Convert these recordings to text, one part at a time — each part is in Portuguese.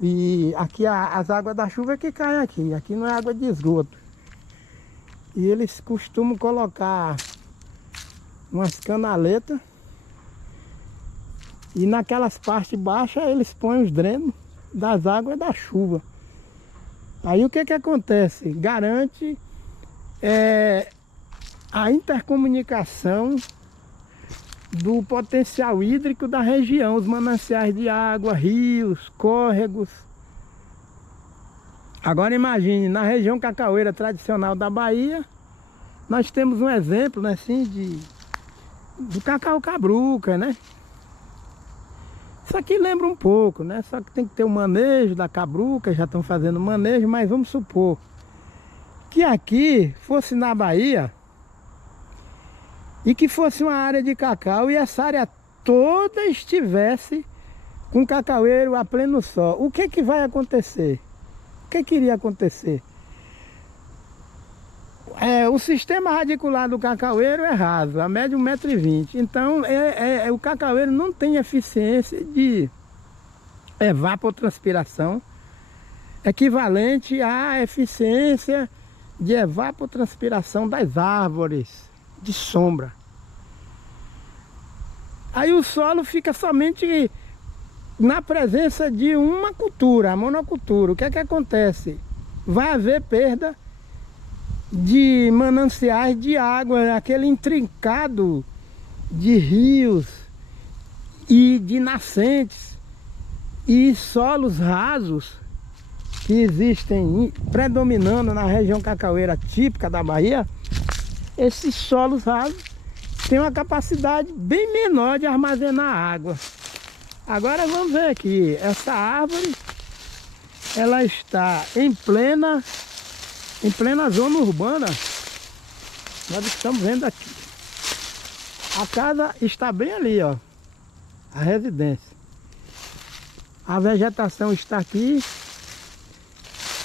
E aqui as águas da chuva é que caem aqui. Aqui não é água de esgoto. E eles costumam colocar umas canaletas. E naquelas partes baixas eles põem os drenos das águas da chuva. Aí o que que acontece? Garante a intercomunicação do potencial hídrico da região, os mananciais de água, rios, córregos. Agora imagine, na região cacaueira tradicional da Bahia, nós temos um exemplo, né, assim, do cacau cabruca, né? Isso aqui lembra um pouco, né? Só que tem que ter o manejo da cabruca, já estão fazendo manejo, mas vamos supor que aqui fosse na Bahia e que fosse uma área de cacau e essa área toda estivesse com cacaueiro a pleno sol. O que que vai acontecer? O que que iria acontecer? O sistema radicular do cacaueiro é raso, a média 1,20 m. Então o cacaueiro não tem eficiência de evapotranspiração equivalente à eficiência de evapotranspiração das árvores de sombra. Aí o solo fica somente na presença de uma cultura, a monocultura. O que é que acontece? Vai haver perda de mananciais de água, aquele intrincado de rios e de nascentes e solos rasos que existem predominando na região cacaueira típica da Bahia. Esses solos rasos têm uma capacidade bem menor de armazenar água. Agora vamos ver aqui, essa árvore ela está em plena zona urbana. Nós estamos vendo aqui. A casa está bem ali, ó. A residência. A vegetação está aqui.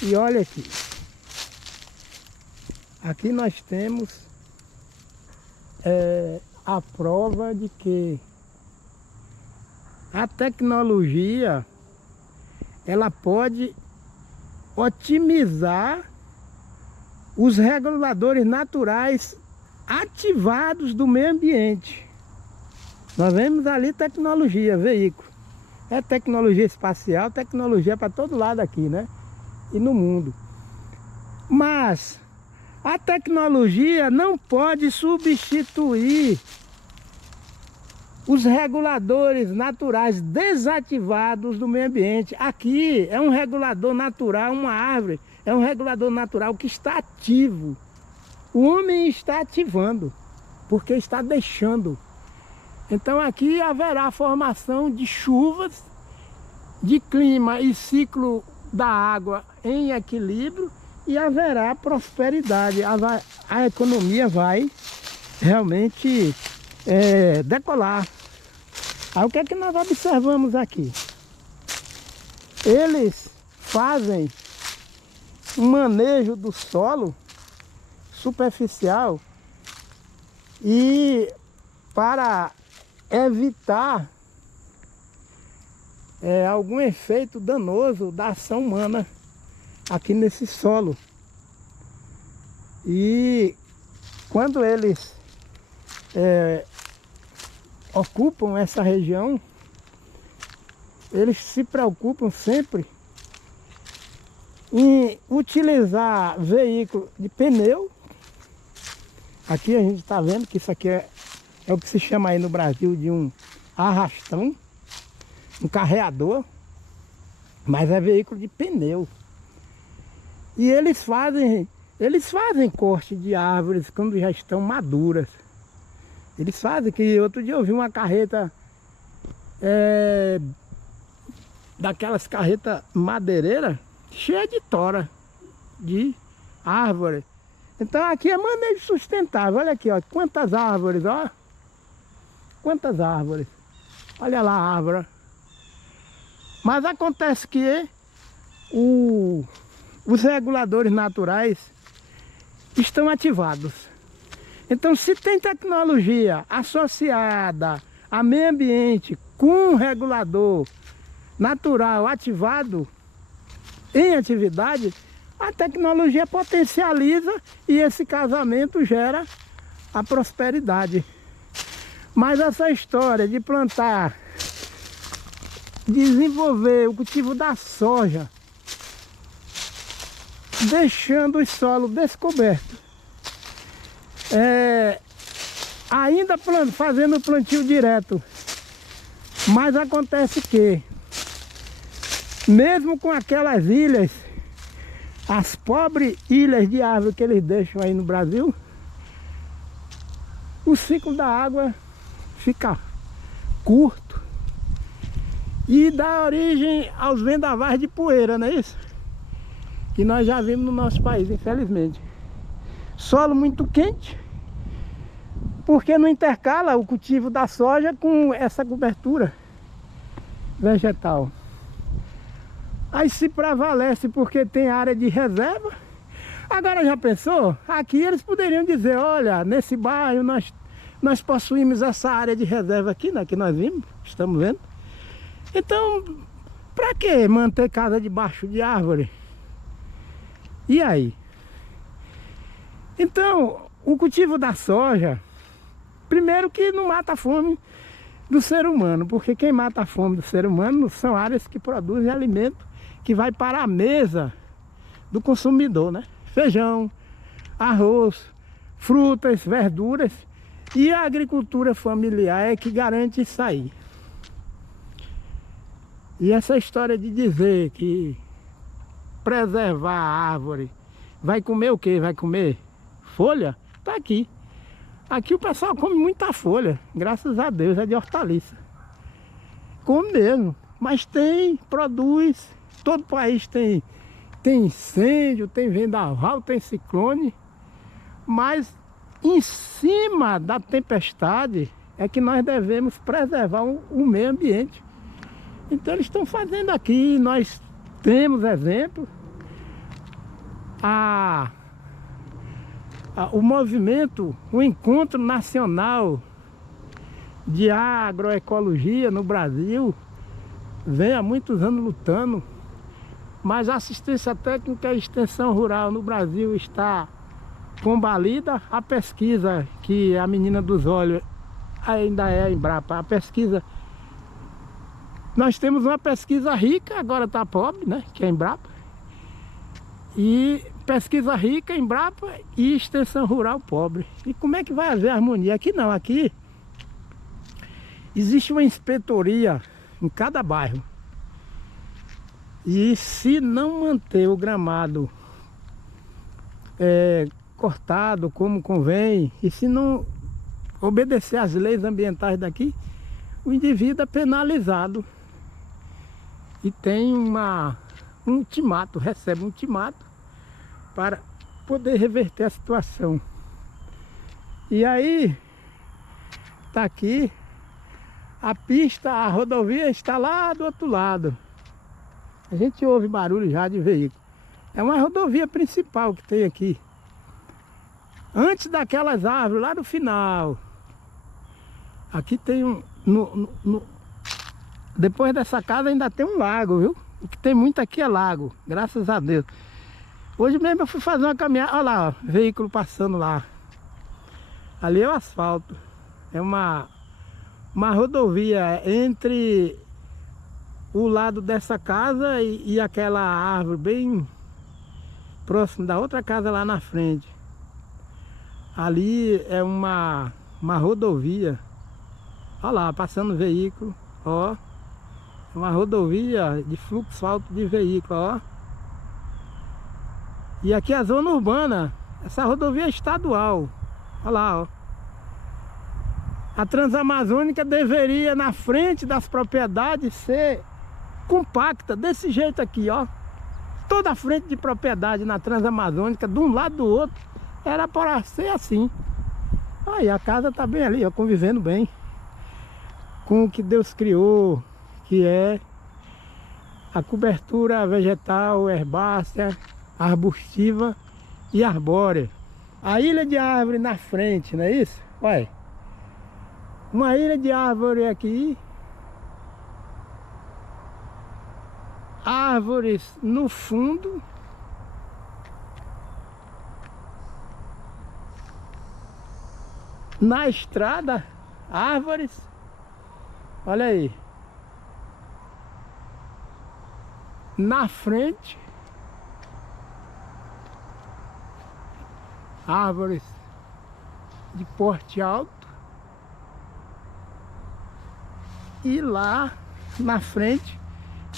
E olha aqui. Aqui nós temos a prova de que a tecnologia ela pode otimizar os reguladores naturais ativados do meio ambiente. Nós vemos ali tecnologia, veículo. É tecnologia espacial, tecnologia para todo lado aqui, né? E no mundo. Mas a tecnologia não pode substituir os reguladores naturais desativados do meio ambiente. Aqui é um regulador natural, uma árvore é um regulador natural que está ativo. O homem está ativando, porque está deixando. Então aqui haverá formação de chuvas, de clima e ciclo da água em equilíbrio e haverá prosperidade. A economia vai realmente decolar. Aí o que é que nós observamos aqui? Eles fazem um manejo do solo superficial e para evitar algum efeito danoso da ação humana aqui nesse solo. E quando eles ocupam essa região, eles se preocupam sempre em utilizar veículo de pneu. Aqui a gente está vendo que isso aqui é o que se chama aí no Brasil de um arrastão, um carreador, mas é veículo de pneu. E eles fazem corte de árvores quando já estão maduras. Eles fazem, que outro dia eu vi uma carreta, daquelas carretas madeireiras, cheia de tora, de árvore. Então aqui é manejo sustentável. Olha aqui, ó, quantas árvores, ó. Quantas árvores. Olha lá a árvore. Mas acontece que os reguladores naturais estão ativados. Então, se tem tecnologia associada a meio ambiente com um regulador natural ativado, em atividade, a tecnologia potencializa e esse casamento gera a prosperidade. Mas essa história de plantar, desenvolver o cultivo da soja, deixando o solo descoberto, ainda fazendo o plantio direto, mas acontece que, mesmo com aquelas ilhas, as pobres ilhas de árvore que eles deixam aí no Brasil, o ciclo da água fica curto e dá origem aos vendavais de poeira, não é isso? Que nós já vimos no nosso país, infelizmente. Solo muito quente, porque não intercala o cultivo da soja com essa cobertura vegetal. Aí se prevalece porque tem área de reserva. Agora já pensou? Aqui eles poderiam dizer, olha, nesse bairro nós possuímos essa área de reserva aqui, né, que nós vimos, estamos vendo. Então, para que manter casa debaixo de árvore? E aí? Então, o cultivo da soja, primeiro que não mata a fome do ser humano, porque quem mata a fome do ser humano são áreas que produzem alimento que vai para a mesa do consumidor, né? Feijão, arroz, frutas, verduras, e a agricultura familiar é que garante isso aí. E essa história de dizer que preservar a árvore vai comer o quê? Vai comer folha? Tá aqui. Aqui o pessoal come muita folha, graças a Deus, é de hortaliça. Come mesmo, mas produz, todo país tem incêndio, tem vendaval, tem ciclone, mas em cima da tempestade é que nós devemos preservar o meio ambiente. Então eles estão fazendo aqui, nós temos exemplo. O movimento, o Encontro Nacional de Agroecologia no Brasil vem há muitos anos lutando, mas a assistência técnica e extensão rural no Brasil está combalida. A pesquisa que a menina dos olhos ainda é a Embrapa, a pesquisa, nós temos uma pesquisa rica, agora está pobre, né, que é a Embrapa, e pesquisa rica, Embrapa, e extensão rural pobre. E como é que vai haver harmonia? Aqui não, aqui existe uma inspetoria em cada bairro, e se não manter o gramado cortado como convém, e se não obedecer às leis ambientais daqui, o indivíduo é penalizado e tem um ultimato, recebe um ultimato para poder reverter a situação. E aí tá aqui a pista, a rodovia está lá do outro lado. A gente ouve barulho já de veículo. É uma rodovia principal que tem aqui. Antes daquelas árvores, lá no final. Aqui tem depois dessa casa ainda tem um lago, viu? O que tem muito aqui é lago, graças a Deus. Hoje mesmo eu fui fazer uma caminhada, olha lá, ó, veículo passando lá. Ali é o asfalto. É uma rodovia entre o lado dessa casa e aquela árvore bem próximo da outra casa lá na frente. Ali é uma rodovia. Olha lá, passando veículo, ó. Uma rodovia de fluxo alto de veículo, ó. E aqui é a zona urbana. Essa rodovia é estadual. Olha lá, ó. A Transamazônica deveria, na frente das propriedades, ser compacta, desse jeito aqui, ó. Toda a frente de propriedade na Transamazônica, de um lado do outro, era para ser assim. Aí a casa tá bem ali, ó, convivendo bem com o que Deus criou, que é a cobertura vegetal, herbácea, arbustiva e arbórea. A ilha de árvore na frente, não é isso? Olha, uma ilha de árvore aqui, árvores no fundo. Na estrada, árvores. Olha aí. Na frente, árvores de porte alto. E lá na frente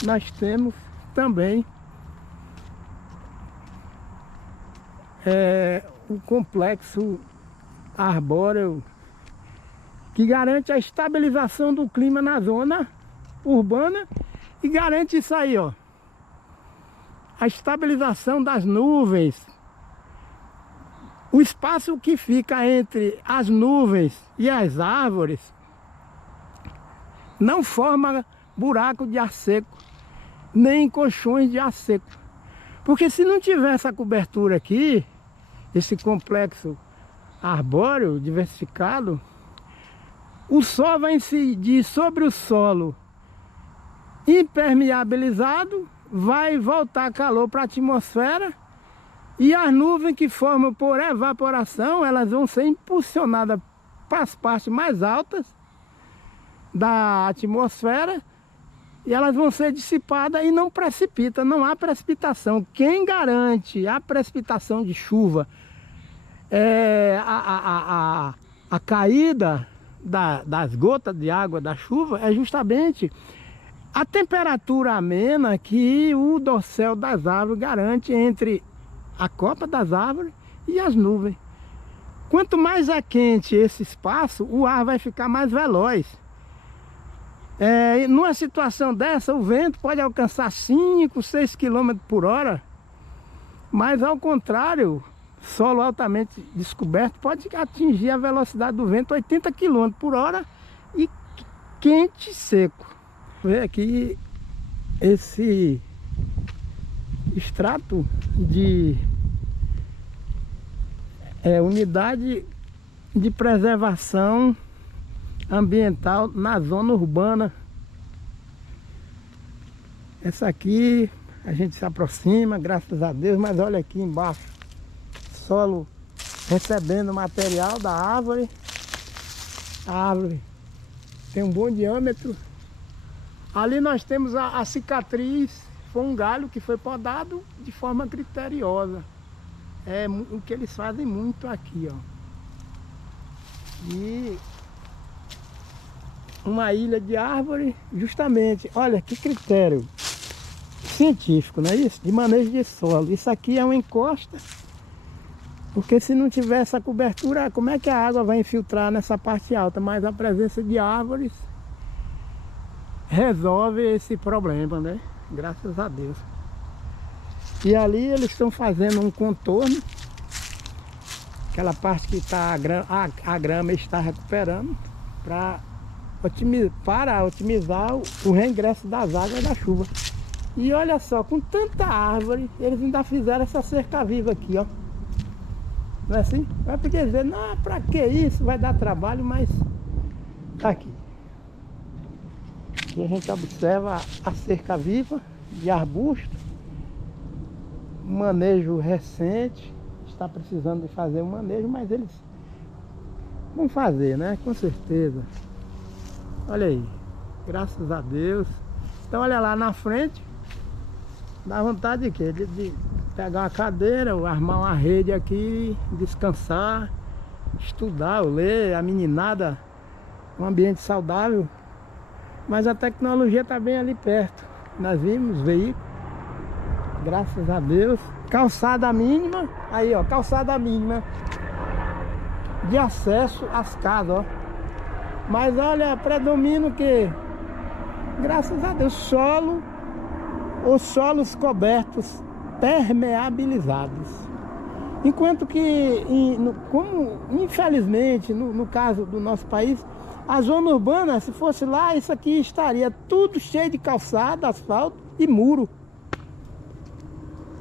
nós temos também o complexo arbóreo que garante a estabilização do clima na zona urbana e garante isso aí, ó, a estabilização das nuvens. O espaço que fica entre as nuvens e as árvores não forma buraco de ar seco, nem colchões de ar seco. Porque se não tiver essa cobertura aqui, esse complexo arbóreo diversificado, o sol vai incidir sobre o solo impermeabilizado, vai voltar calor para a atmosfera e as nuvens que formam por evaporação, elas vão ser impulsionadas para as partes mais altas da atmosfera e elas vão ser dissipadas e não precipita, não há precipitação. Quem garante a precipitação de chuva, a caída das gotas de água da chuva é justamente a temperatura amena que o dossel das árvores garante entre a copa das árvores e as nuvens. Quanto mais é quente esse espaço, o ar vai ficar mais veloz. Numa situação dessa, o vento pode alcançar 5, 6 km por hora, mas ao contrário, solo altamente descoberto pode atingir a velocidade do vento 80 km por hora e quente e seco. Vê aqui esse extrato de unidade de preservação ambiental na zona urbana. Essa aqui a gente se aproxima, graças a Deus, mas olha aqui embaixo, solo recebendo material da árvore. A árvore tem um bom diâmetro. Ali nós temos a cicatriz, foi um galho que foi podado de forma criteriosa. É o que eles fazem muito aqui, ó. E uma ilha de árvore, justamente, olha que critério científico, não é isso? De manejo de solo. Isso aqui é uma encosta, porque se não tiver essa cobertura, como é que a água vai infiltrar nessa parte alta? Mas a presença de árvores resolve esse problema, né? Graças a Deus. E ali eles estão fazendo um contorno, aquela parte que tá a grama está recuperando para otimizar o reingresso das águas da chuva. E olha só, com tanta árvore, eles ainda fizeram essa cerca viva aqui, ó. Não é assim? Vai poder dizer, não, pra que isso? Vai dar trabalho, mas tá aqui. E a gente observa a cerca viva de arbusto, um manejo recente, está precisando de fazer um manejo, mas eles vão fazer, né? Com certeza. Olha aí, graças a Deus. Então olha lá na frente, dá vontade de quê? De pegar uma cadeira, ou armar uma rede aqui, descansar, estudar, ou ler, a meninada, um ambiente saudável. Mas a tecnologia está bem ali perto. Nós vimos veículos, graças a Deus. Calçada mínima, aí ó, calçada mínima de acesso às casas, ó. Mas olha, predomina o que? Graças a Deus, solo ou solos cobertos, permeabilizados. Enquanto que, como infelizmente, no caso do nosso país, a zona urbana, se fosse lá, isso aqui estaria tudo cheio de calçada, asfalto e muro.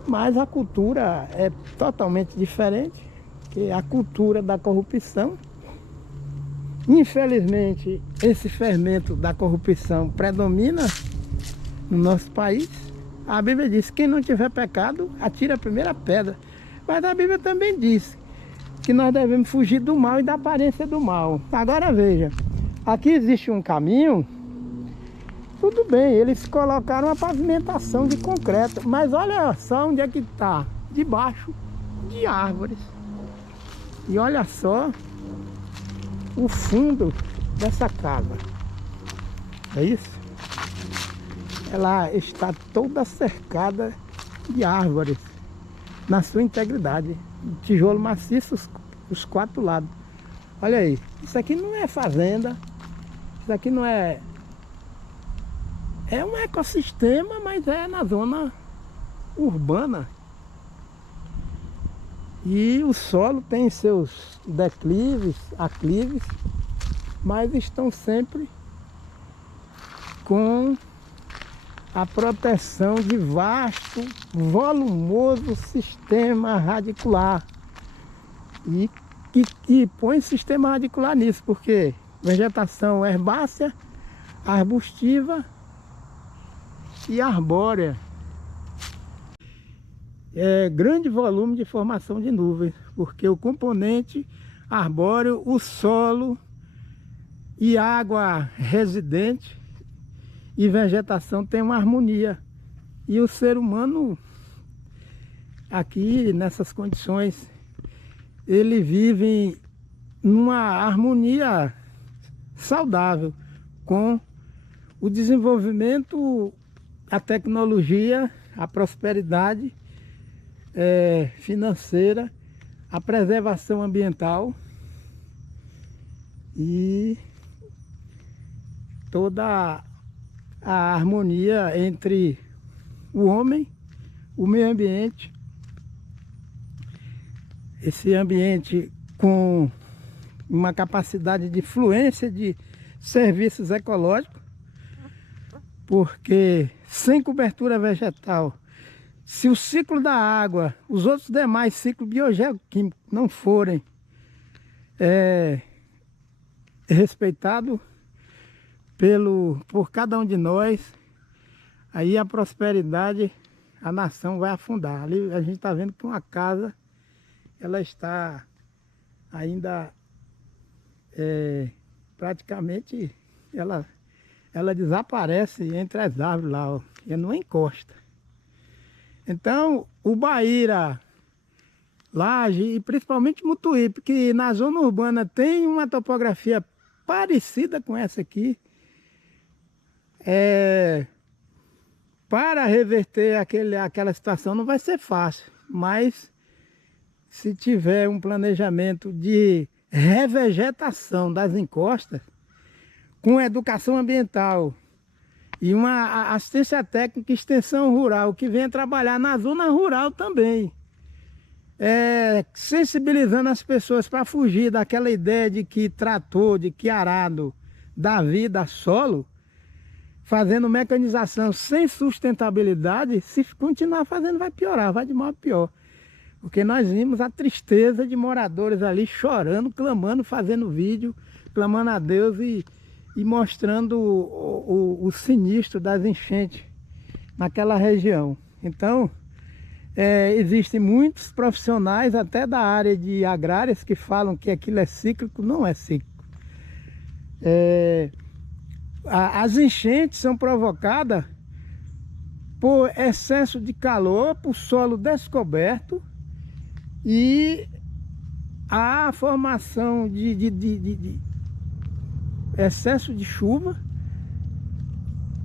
Mas a cultura é totalmente diferente, que é a cultura da corrupção. Infelizmente, esse fermento da corrupção predomina no nosso país A Bíblia diz, quem não tiver pecado, atira a primeira pedra. Mas a Bíblia também diz que nós devemos fugir do mal e da aparência do mal. Agora veja, aqui existe um caminho, tudo bem, eles colocaram uma pavimentação de concreto, mas olha só onde é que está, debaixo de árvores. E olha só o fundo dessa casa. É isso? Ela está toda cercada de árvores, na sua integridade. Tijolo maciço os 4 lados. Olha aí, isso aqui não é fazenda, isso aqui não é... É um ecossistema, mas é na zona urbana. E o solo tem seus declives, aclives, mas estão sempre com a proteção de vasto, volumoso sistema radicular. E que põe sistema radicular nisso, porque vegetação herbácea, arbustiva e arbórea. É grande volume de formação de nuvens, porque o componente arbóreo, o solo e água residente e vegetação tem uma harmonia. E o ser humano aqui nessas condições, ele vive numa harmonia saudável com o desenvolvimento, a tecnologia, a prosperidade financeira, a preservação ambiental e toda a harmonia entre o homem, o meio ambiente, esse ambiente com uma capacidade de fluência de serviços ecológicos, porque sem cobertura vegetal, se o ciclo da água, os outros demais ciclos biogeoquímicos não forem respeitados por cada um de nós, aí a prosperidade, a nação vai afundar. Ali a gente está vendo que uma casa, ela está ainda praticamente, ela desaparece entre as árvores lá, ó, e não encosta. Então, o Baíra, Laje e principalmente Mutuípe, que na zona urbana tem uma topografia parecida com essa aqui, para reverter aquela situação não vai ser fácil, mas se tiver um planejamento de revegetação das encostas, com educação ambiental e uma assistência técnica e extensão rural que venha trabalhar na zona rural também, sensibilizando as pessoas para fugir daquela ideia de que trator, de que arado dá vida a solo, fazendo mecanização sem sustentabilidade. Se continuar fazendo vai piorar, vai de mal a pior. Porque nós vimos a tristeza de moradores ali chorando, clamando, fazendo vídeo, clamando a Deus e mostrando o sinistro das enchentes naquela região. Então, existem muitos profissionais até da área de agrárias que falam que aquilo é cíclico. Não é cíclico. As enchentes são provocadas por excesso de calor, por solo descoberto e a formação de excesso de chuva.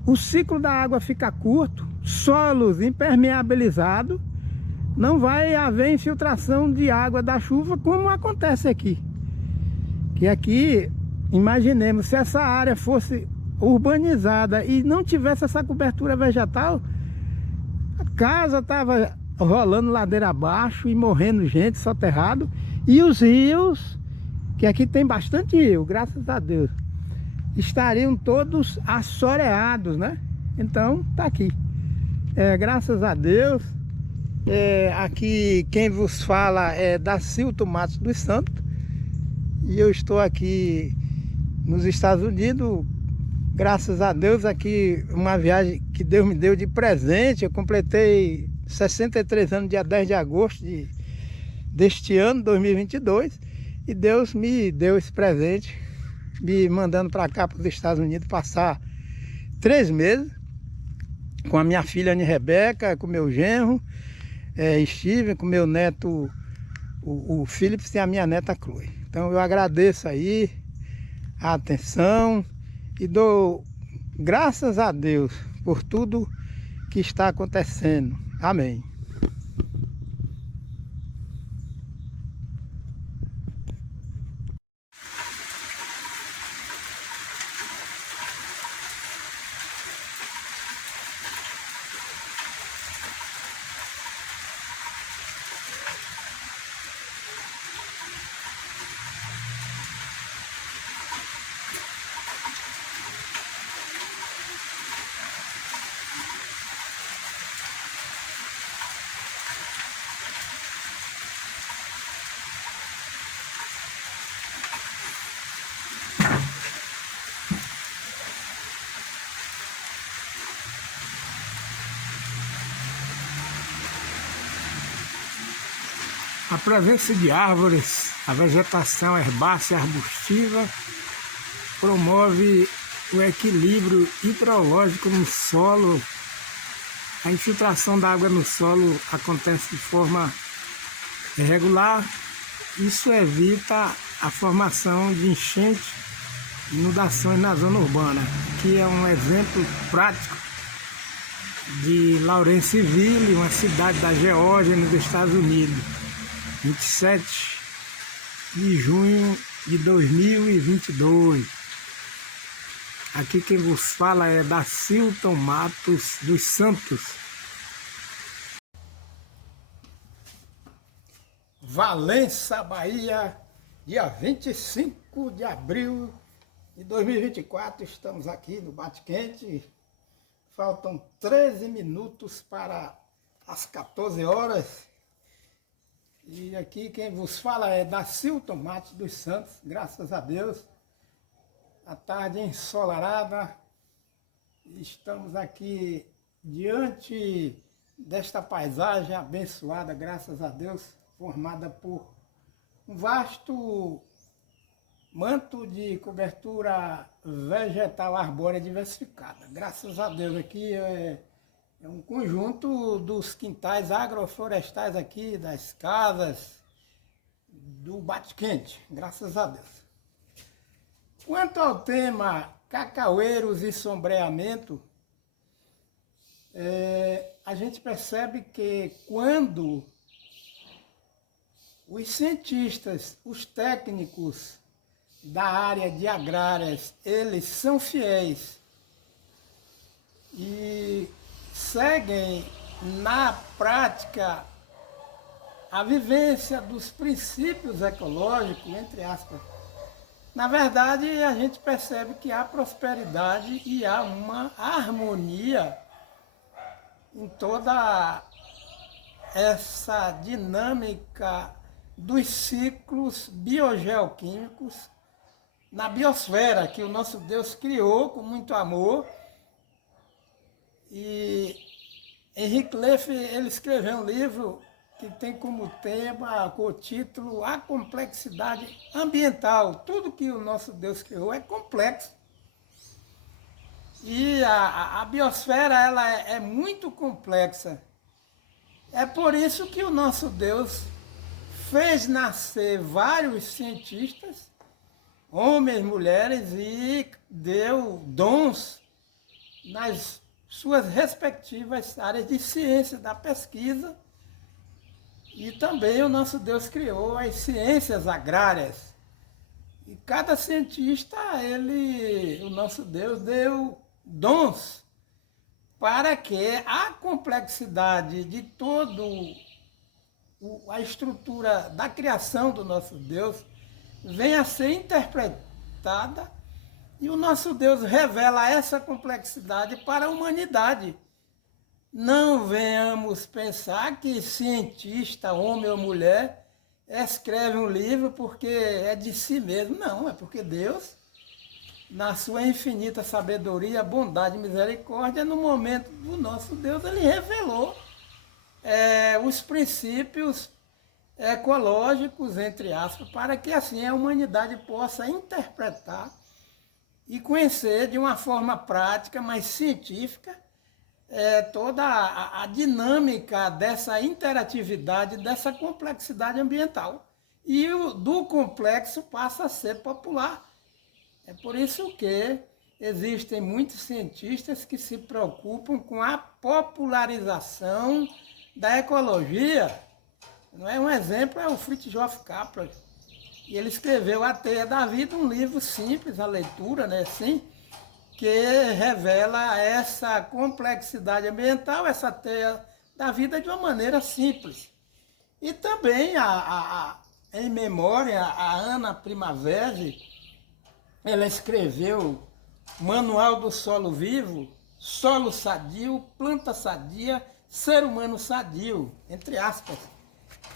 O ciclo da água fica curto, solos impermeabilizados, não vai haver infiltração de água da chuva como acontece aqui. Que aqui, imaginemos, se essa área fosse urbanizada e não tivesse essa cobertura vegetal, a casa estava rolando ladeira abaixo e morrendo gente, soterrado, e os rios, que aqui tem bastante rio, graças a Deus, estariam todos assoreados, né? Então tá aqui, graças a Deus. Aqui quem vos fala é Dacilto Matos dos Santos, e eu estou aqui nos Estados Unidos Graças a Deus aqui, uma viagem que Deus me deu de presente. Eu completei 63 anos, dia 10 de agosto deste ano, 2022. E Deus me deu esse presente, me mandando para cá, para os Estados Unidos, passar 3 meses com a minha filha Anne Rebeca, com meu genro, Steven, com meu neto, o Philips, e a minha neta Chloe. Então eu agradeço aí a atenção e dou graças a Deus por tudo que está acontecendo. Amém. A presença de árvores, a vegetação herbácea e arbustiva promove o equilíbrio hidrológico no solo. A infiltração da água no solo acontece de forma regular. Isso evita a formação de enchentes e inundações na zona urbana. Aqui é um exemplo prático de Lawrenceville, uma cidade da Geórgia, nos Estados Unidos. 27 de junho de 2022. Aqui quem vos fala é Dacilton Matos dos Santos. Valença, Bahia, dia 25 de abril de 2024. Estamos aqui no Bate Quente. Faltam 13 minutos para as 14 horas. E aqui quem vos fala é Dacilton Matos dos Santos, graças a Deus. A tarde ensolarada. Estamos aqui diante desta paisagem abençoada, graças a Deus, formada por um vasto manto de cobertura vegetal arbórea diversificada. Graças a Deus, aqui é um conjunto dos quintais agroflorestais aqui, das casas, do Bate Quente, graças a Deus. Quanto ao tema cacaueiros e sombreamento, a gente percebe que quando os cientistas, os técnicos da área de agrárias, eles são fiéis e seguem na prática a vivência dos princípios ecológicos, entre aspas, na verdade a gente percebe que há prosperidade e há uma harmonia em toda essa dinâmica dos ciclos biogeoquímicos na biosfera que o nosso Deus criou com muito amor. E Henrique Leffe, ele escreveu um livro que tem como tema, com o título, A Complexidade Ambiental. Tudo que o nosso Deus criou é complexo. E a biosfera, ela é muito complexa. É por isso que o nosso Deus fez nascer vários cientistas, homens, mulheres, e deu dons nas suas respectivas áreas de ciência, da pesquisa, e também o nosso Deus criou as ciências agrárias. E cada cientista, o nosso Deus deu dons para que a complexidade de toda a estrutura da criação do nosso Deus venha a ser interpretada. E o nosso Deus revela essa complexidade para a humanidade. Não venhamos pensar que cientista, homem ou mulher, escreve um livro porque é de si mesmo. Não, é porque Deus na sua infinita sabedoria, bondade e misericórdia, no momento do nosso Deus, ele revelou os princípios ecológicos, entre aspas, para que assim a humanidade possa interpretar e conhecer de uma forma prática, mais científica, toda a dinâmica dessa interatividade, dessa complexidade ambiental. E do complexo passa a ser popular. É por isso que existem muitos cientistas que se preocupam com a popularização da ecologia. Não é? Um exemplo é o Fritjof Capra. E ele escreveu A Teia da Vida, um livro simples, a leitura, né, assim, que revela essa complexidade ambiental, essa teia da vida de uma maneira simples. E também, em memória, a Ana Primavera, ela escreveu Manual do Solo Vivo, Solo Sadio, Planta Sadia, Ser Humano Sadio, entre aspas.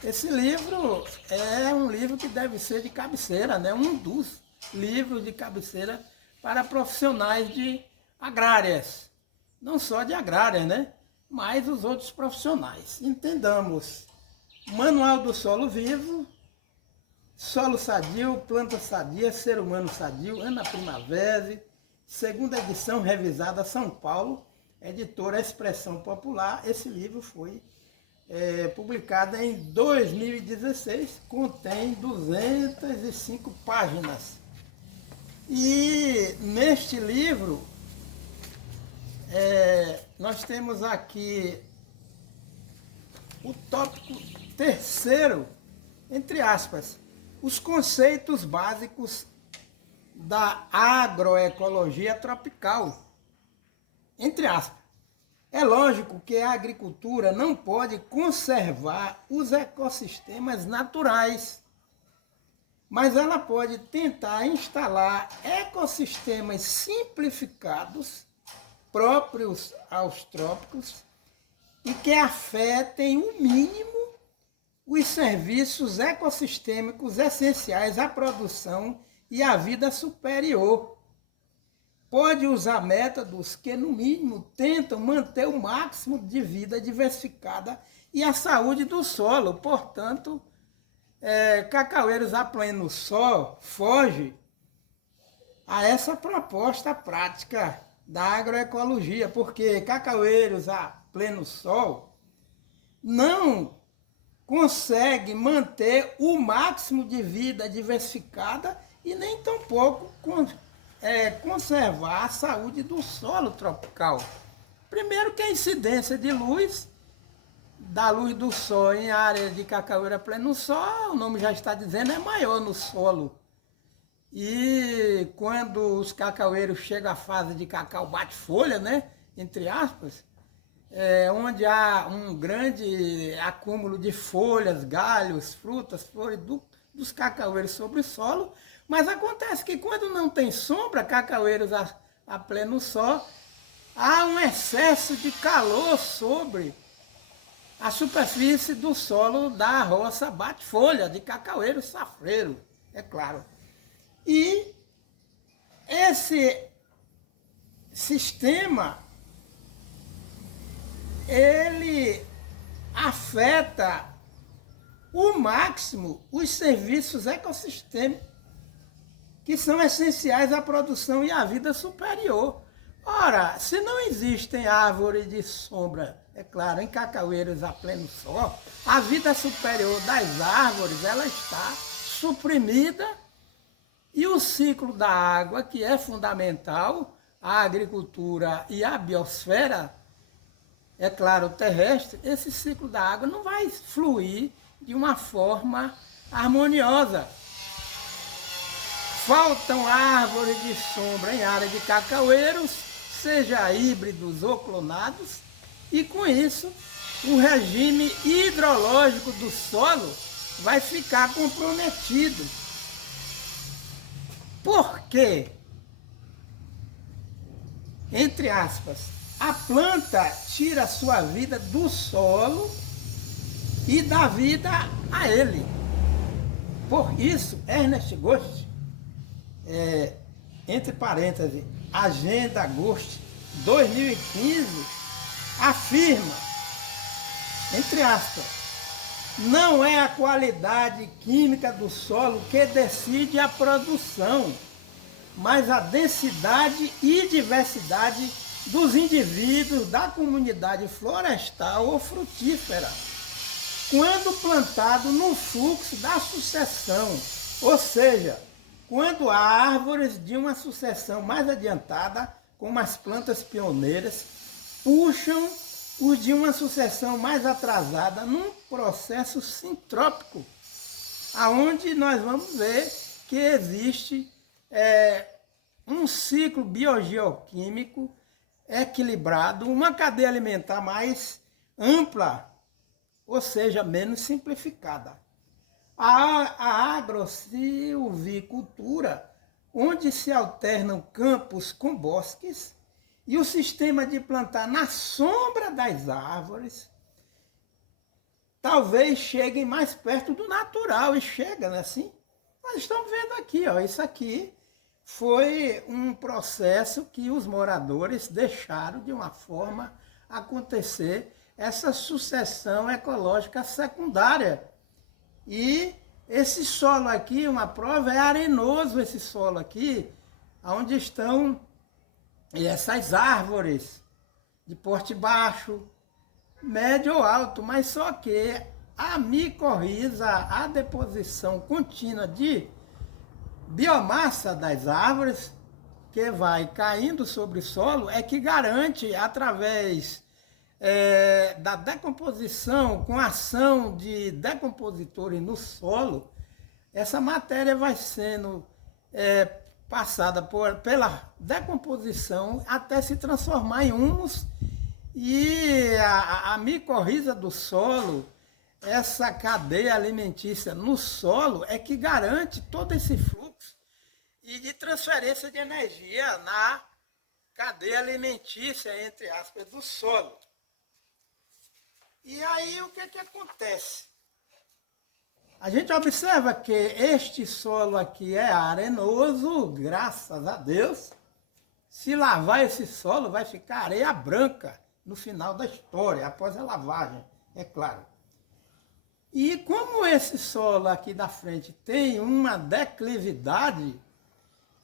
Esse livro é um livro que deve ser de cabeceira, né? Um dos livros de cabeceira para profissionais de agrárias. Não só de agrárias, né? Mas os outros profissionais. Entendamos. Manual do Solo Vivo, Solo Sadio, Planta Sadia, Ser Humano Sadio, Ana Primavera, segunda edição, revisada, São Paulo, editora Expressão Popular. Esse livro foi publicado em 2016, contém 205 páginas. E neste livro, nós temos aqui o tópico terceiro, entre aspas, os conceitos básicos da agroecologia tropical, entre aspas. É lógico que a agricultura não pode conservar os ecossistemas naturais, mas ela pode tentar instalar ecossistemas simplificados, próprios aos trópicos, e que afetem o mínimo os serviços ecossistêmicos essenciais à produção e à vida superior. Pode usar métodos que, no mínimo, tentam manter o máximo de vida diversificada e a saúde do solo. Portanto, Cacaueiros a Pleno Sol foge a essa proposta prática da agroecologia, porque Cacaueiros a Pleno Sol não consegue manter o máximo de vida diversificada e nem tampouco conservar a saúde do solo tropical. Primeiro que a incidência de luz, da luz do sol em área de Cacaueira Pleno Sol, o nome já está dizendo, é maior no solo. E quando os cacaueiros chegam à fase de cacau bate-folha, né, entre aspas, onde há um grande acúmulo de folhas, galhos, frutas, flores dos cacaueiros sobre o solo, mas acontece que quando não tem sombra, cacaueiros a pleno sol, há um excesso de calor sobre a superfície do solo da roça bate-folha, de cacaueiro safreiro, é claro. E esse sistema, ele afeta o máximo os serviços ecossistêmicos que são essenciais à produção e à vida superior. Ora, se não existem árvores de sombra, é claro, em cacaueiros a pleno sol, a vida superior das árvores ela está suprimida e o ciclo da água, que é fundamental, a agricultura e a biosfera, é claro, terrestre, esse ciclo da água não vai fluir de uma forma harmoniosa. Faltam árvores de sombra em área de cacaueiros, seja híbridos ou clonados, e com isso o regime hidrológico do solo vai ficar comprometido. Por quê? Entre aspas, a planta tira a sua vida do solo e dá vida a ele. Por isso, Ernest Goethe, entre parênteses, Agenda Agosto 2015, afirma, entre aspas, não é a qualidade química do solo que decide a produção, mas a densidade e diversidade dos indivíduos da comunidade florestal ou frutífera, quando plantado no fluxo da sucessão, ou seja, quando há árvores de uma sucessão mais adiantada, como as plantas pioneiras, puxam os de uma sucessão mais atrasada num processo sintrópico, aonde nós vamos ver que existe um ciclo biogeoquímico equilibrado, uma cadeia alimentar mais ampla, ou seja, menos simplificada. A agrosilvicultura, onde se alternam campos com bosques, e o sistema de plantar na sombra das árvores, talvez cheguem mais perto do natural, e chega, não é assim? Nós estamos vendo aqui, ó, isso aqui foi um processo que os moradores deixaram de uma forma acontecer essa sucessão ecológica secundária. E esse solo aqui, uma prova, é arenoso esse solo aqui, onde estão essas árvores de porte baixo, médio ou alto, mas só que a micorriza, a deposição contínua de biomassa das árvores, que vai caindo sobre o solo, é que garante, através da decomposição, com a ação de decompositores no solo, essa matéria vai sendo passada pela decomposição até se transformar em humus, e a micorriza do solo, essa cadeia alimentícia no solo, é que garante todo esse fluxo e de transferência de energia na cadeia alimentícia, entre aspas, do solo. E aí o que acontece? A gente observa que este solo aqui é arenoso, graças a Deus. Se lavar esse solo, vai ficar areia branca no final da história, após a lavagem, é claro. E como esse solo aqui da frente tem uma declividade,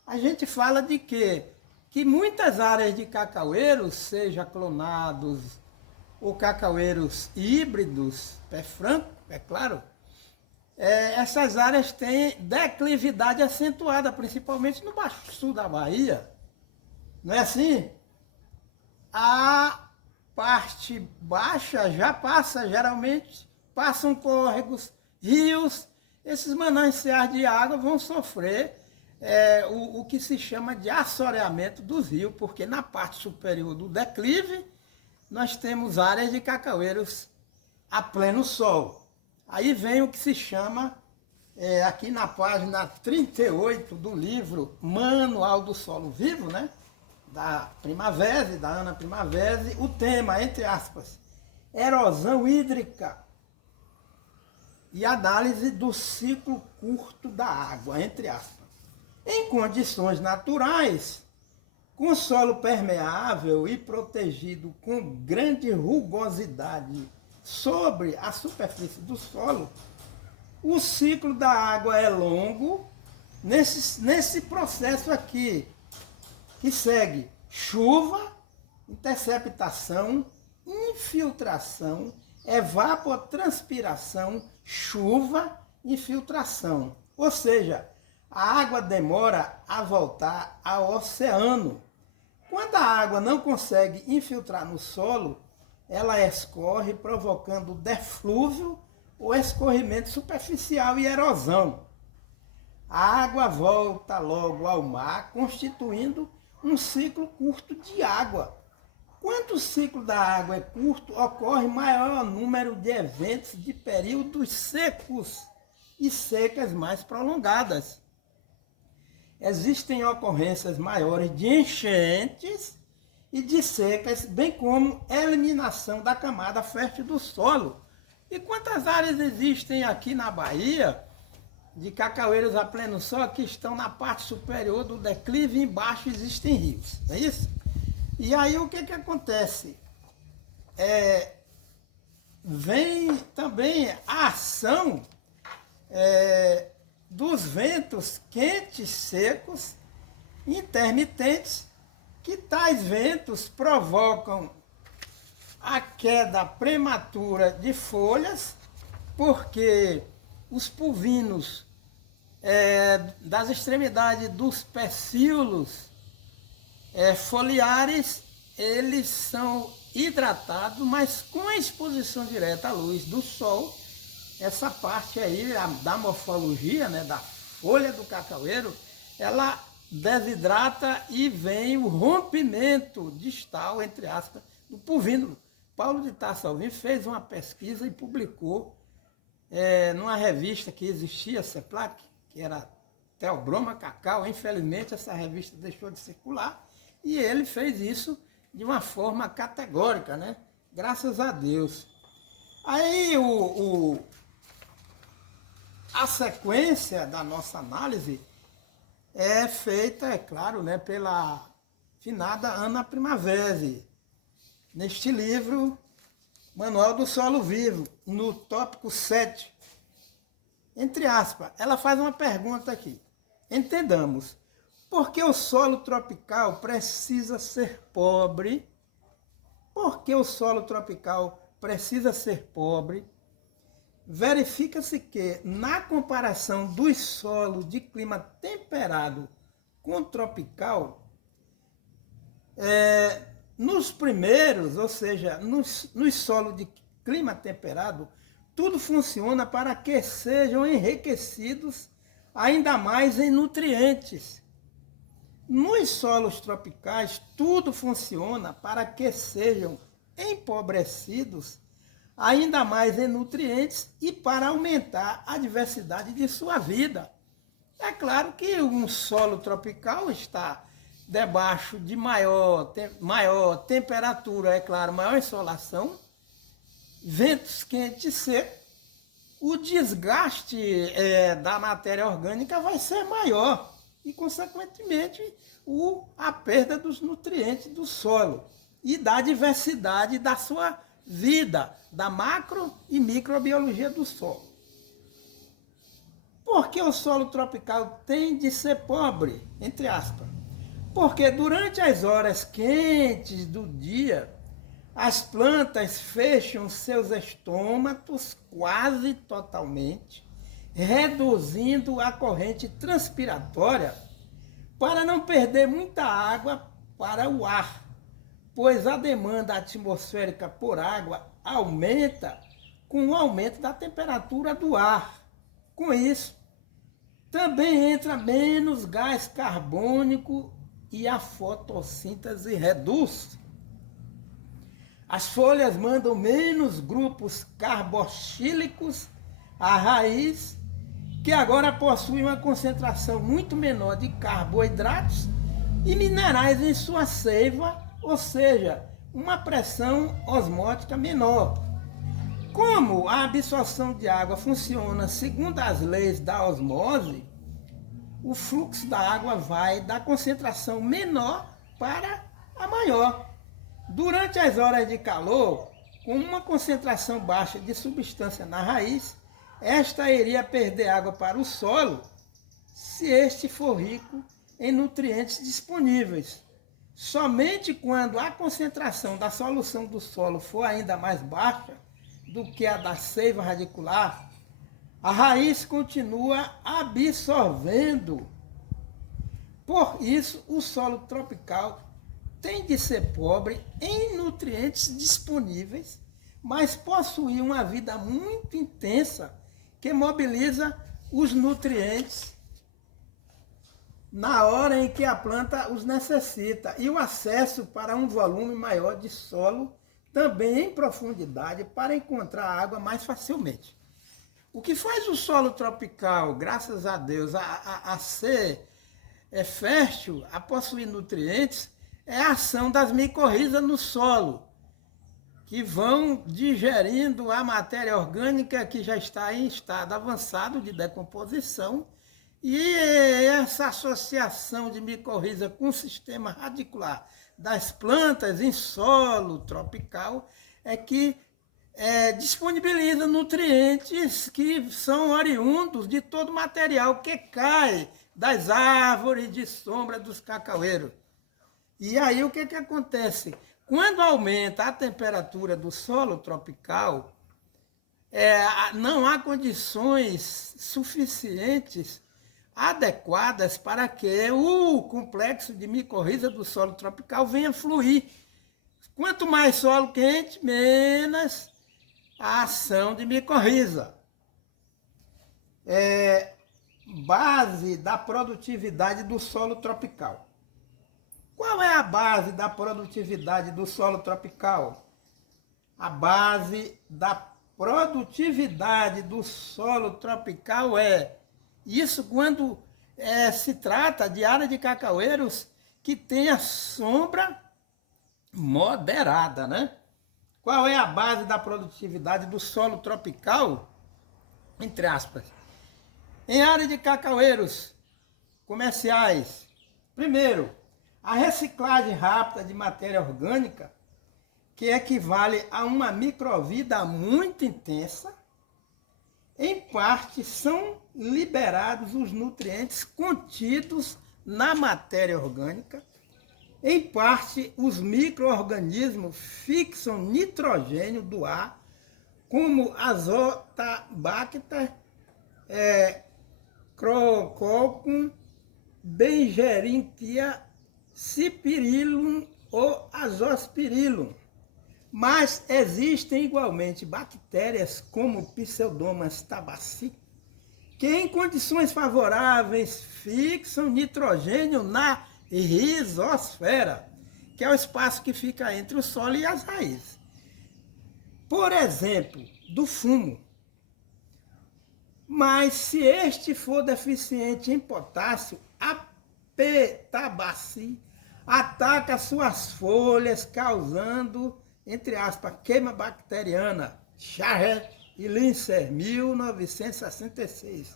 a gente fala de quê? Que muitas áreas de cacaueiros, seja clonados ou cacaueiros híbridos, pé franco, é claro, essas áreas têm declividade acentuada, principalmente no Baixo Sul da Bahia. Não é assim? A parte baixa já passa, geralmente, passam córregos, rios, esses mananciais de água vão sofrer o que se chama de assoreamento dos rios, porque na parte superior do declive, nós temos áreas de cacaueiros a pleno sol. Aí vem o que se chama, aqui na página 38 do livro Manual do Solo Vivo, né? Da Primavera, da Ana Primavera, o tema, entre aspas, erosão hídrica e análise do ciclo curto da água, entre aspas. Em condições naturais, com solo permeável e protegido com grande rugosidade sobre a superfície do solo, o ciclo da água é longo nesse processo aqui, que segue chuva, interceptação, infiltração, evapotranspiração, chuva, infiltração. Ou seja, a água demora a voltar ao oceano. Quando a água não consegue infiltrar no solo, ela escorre provocando deflúvio ou escorrimento superficial e erosão. A água volta logo ao mar, constituindo um ciclo curto de água. Quando o ciclo da água é curto, ocorre maior número de eventos de períodos secos e secas mais prolongadas. Existem ocorrências maiores de enchentes e de secas, bem como eliminação da camada fértil do solo. E quantas áreas existem aqui na Bahia de cacaueiros a pleno sol que estão na parte superior do declive e embaixo existem rios, não é isso? E aí o que acontece? Vem também a ação dos ventos quentes, secos, intermitentes, que tais ventos provocam a queda prematura de folhas, porque os pulvinos das extremidades dos pecíolos foliares, eles são hidratados, mas com a exposição direta à luz do sol, essa parte aí da morfologia, né, da folha do cacaueiro, ela desidrata e vem o rompimento distal, entre aspas, do pulvínolo. Paulo de Tarso Alvim fez uma pesquisa e publicou numa revista que existia, CEPLAC, que era Theobroma Cacau. Infelizmente essa revista deixou de circular e ele fez isso de uma forma categórica, né? Graças a Deus. Aí a sequência da nossa análise é feita, é claro, né, pela finada Ana Primavera, neste livro, Manual do Solo Vivo, no tópico 7. Entre aspas, ela faz uma pergunta aqui. Entendamos, por que o solo tropical precisa ser pobre? Por que o solo tropical precisa ser pobre? Verifica-se que, na comparação dos solos de clima temperado com tropical, nos primeiros, ou seja, nos solos de clima temperado, tudo funciona para que sejam enriquecidos ainda mais em nutrientes. Nos solos tropicais, tudo funciona para que sejam empobrecidos ainda mais em nutrientes e para aumentar a diversidade de sua vida. É claro que um solo tropical está debaixo de maior temperatura, é claro, maior insolação, ventos quentes e secos, o desgaste da matéria orgânica vai ser maior e, consequentemente, a perda dos nutrientes do solo e da diversidade da sua vida, da macro e microbiologia do solo. Por que o solo tropical tem de ser pobre? Entre aspas. Porque durante as horas quentes do dia, as plantas fecham seus estômatos quase totalmente, reduzindo a corrente transpiratória para não perder muita água para o ar, pois a demanda atmosférica por água aumenta com o aumento da temperatura do ar. Com isso, também entra menos gás carbônico e a fotossíntese reduz. As folhas mandam menos grupos carboxílicos à raiz, que agora possui uma concentração muito menor de carboidratos e minerais em sua seiva, ou seja, uma pressão osmótica menor. Como a absorção de água funciona segundo as leis da osmose, o fluxo da água vai da concentração menor para a maior. Durante as horas de calor, com uma concentração baixa de substância na raiz, esta iria perder água para o solo se este for rico em nutrientes disponíveis. Somente quando a concentração da solução do solo for ainda mais baixa do que a da seiva radicular, a raiz continua absorvendo. Por isso, o solo tropical tem de ser pobre em nutrientes disponíveis, mas possui uma vida muito intensa que mobiliza os nutrientes na hora em que a planta os necessita e o acesso para um volume maior de solo também em profundidade para encontrar água mais facilmente. O que faz o solo tropical, graças a Deus, a ser fértil, a possuir nutrientes, é a ação das micorrizas no solo, que vão digerindo a matéria orgânica que já está em estado avançado de decomposição, e essa associação de micorriza com o sistema radicular das plantas em solo tropical é que disponibiliza nutrientes que são oriundos de todo o material que cai das árvores de sombra dos cacaueiros. E aí o que acontece? Quando aumenta a temperatura do solo tropical, não há condições suficientes, adequadas para que o complexo de micorriza do solo tropical venha fluir. Quanto mais solo quente, menos a ação de micorriza. Base da produtividade do solo tropical. Qual é a base da produtividade do solo tropical? A base da produtividade do solo tropical isso quando se trata de área de cacaueiros que tenha sombra moderada, né? Qual é a base da produtividade do solo tropical? Entre aspas. Em área de cacaueiros comerciais, primeiro, a reciclagem rápida de matéria orgânica, que equivale a uma microvida muito intensa. Em parte, são liberados os nutrientes contidos na matéria orgânica. Em parte, os micro-organismos fixam nitrogênio do ar, como Azotobacter, Crococum, Bengeringia, Cipirillum ou Azospirillum. Mas existem igualmente bactérias como Pseudomonas tabaci, que em condições favoráveis fixam nitrogênio na rizosfera, que é o espaço que fica entre o solo e as raízes. Por exemplo, do fumo. Mas se este for deficiente em potássio, a P. tabaci ataca suas folhas, causando, entre aspas, queima bacteriana. Charret e Lincer, 1966.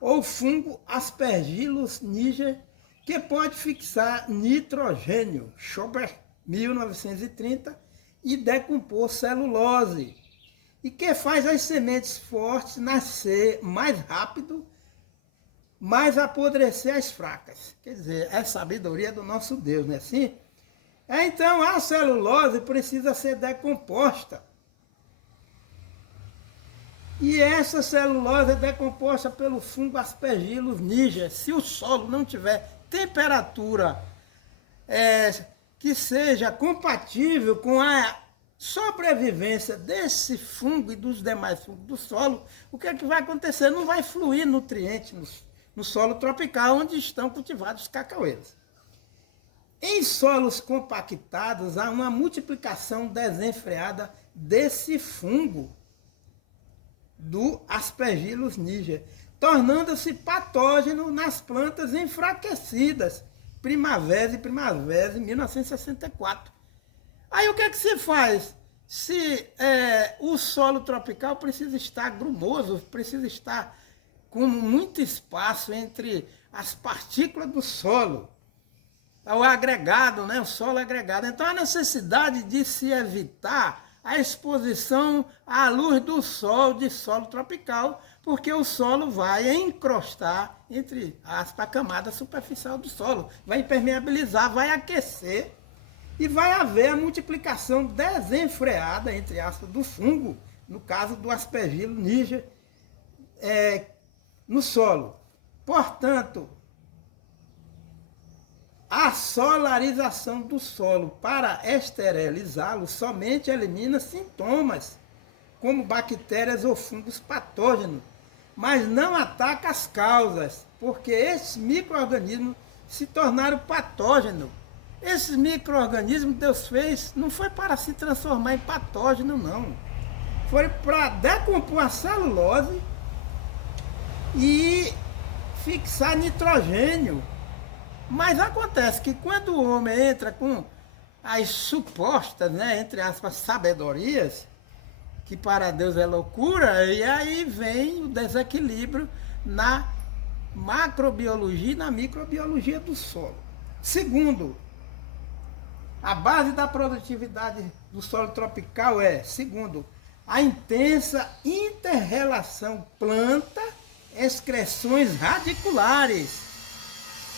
Ou fungo Aspergillus niger, que pode fixar nitrogênio. Schober, 1930, e decompor celulose. E que faz as sementes fortes nascer mais rápido, mas apodrecer as fracas. Quer dizer, é sabedoria do nosso Deus, não é assim? Então, a celulose precisa ser decomposta. E essa celulose é decomposta pelo fungo Aspergillus niger. Se o solo não tiver temperatura que seja compatível com a sobrevivência desse fungo e dos demais fungos do solo, o que é que vai acontecer? Não vai fluir nutriente no solo tropical onde estão cultivados os cacaueiros. Em solos compactados, há uma multiplicação desenfreada desse fungo do Aspergillus niger, tornando-se patógeno nas plantas enfraquecidas. Primavera, 1964. Aí o que é que se faz? Se o solo tropical precisa estar grumoso, precisa estar com muito espaço entre as partículas do solo, o agregado, né? O solo agregado. Então, a necessidade de se evitar a exposição à luz do sol de solo tropical, porque o solo vai encrostar entre aspas, a camada superficial do solo, vai impermeabilizar, vai aquecer e vai haver a multiplicação desenfreada, entre aspas, do fungo, no caso do Aspergillus niger, no solo. Portanto, a solarização do solo para esterilizá-lo somente elimina sintomas, como bactérias ou fungos patógenos, mas não ataca as causas, porque esses micro-organismos se tornaram patógenos. Esses micro-organismos Deus fez, não foi para se transformar em patógeno, não. Foi para decompor a celulose e fixar nitrogênio. Mas acontece que quando o homem entra com as supostas, né, entre aspas, sabedorias, que para Deus é loucura, e aí vem o desequilíbrio na macrobiologia e na microbiologia do solo. Segundo, a base da produtividade do solo tropical é, segundo, a intensa inter-relação planta-excreções radiculares,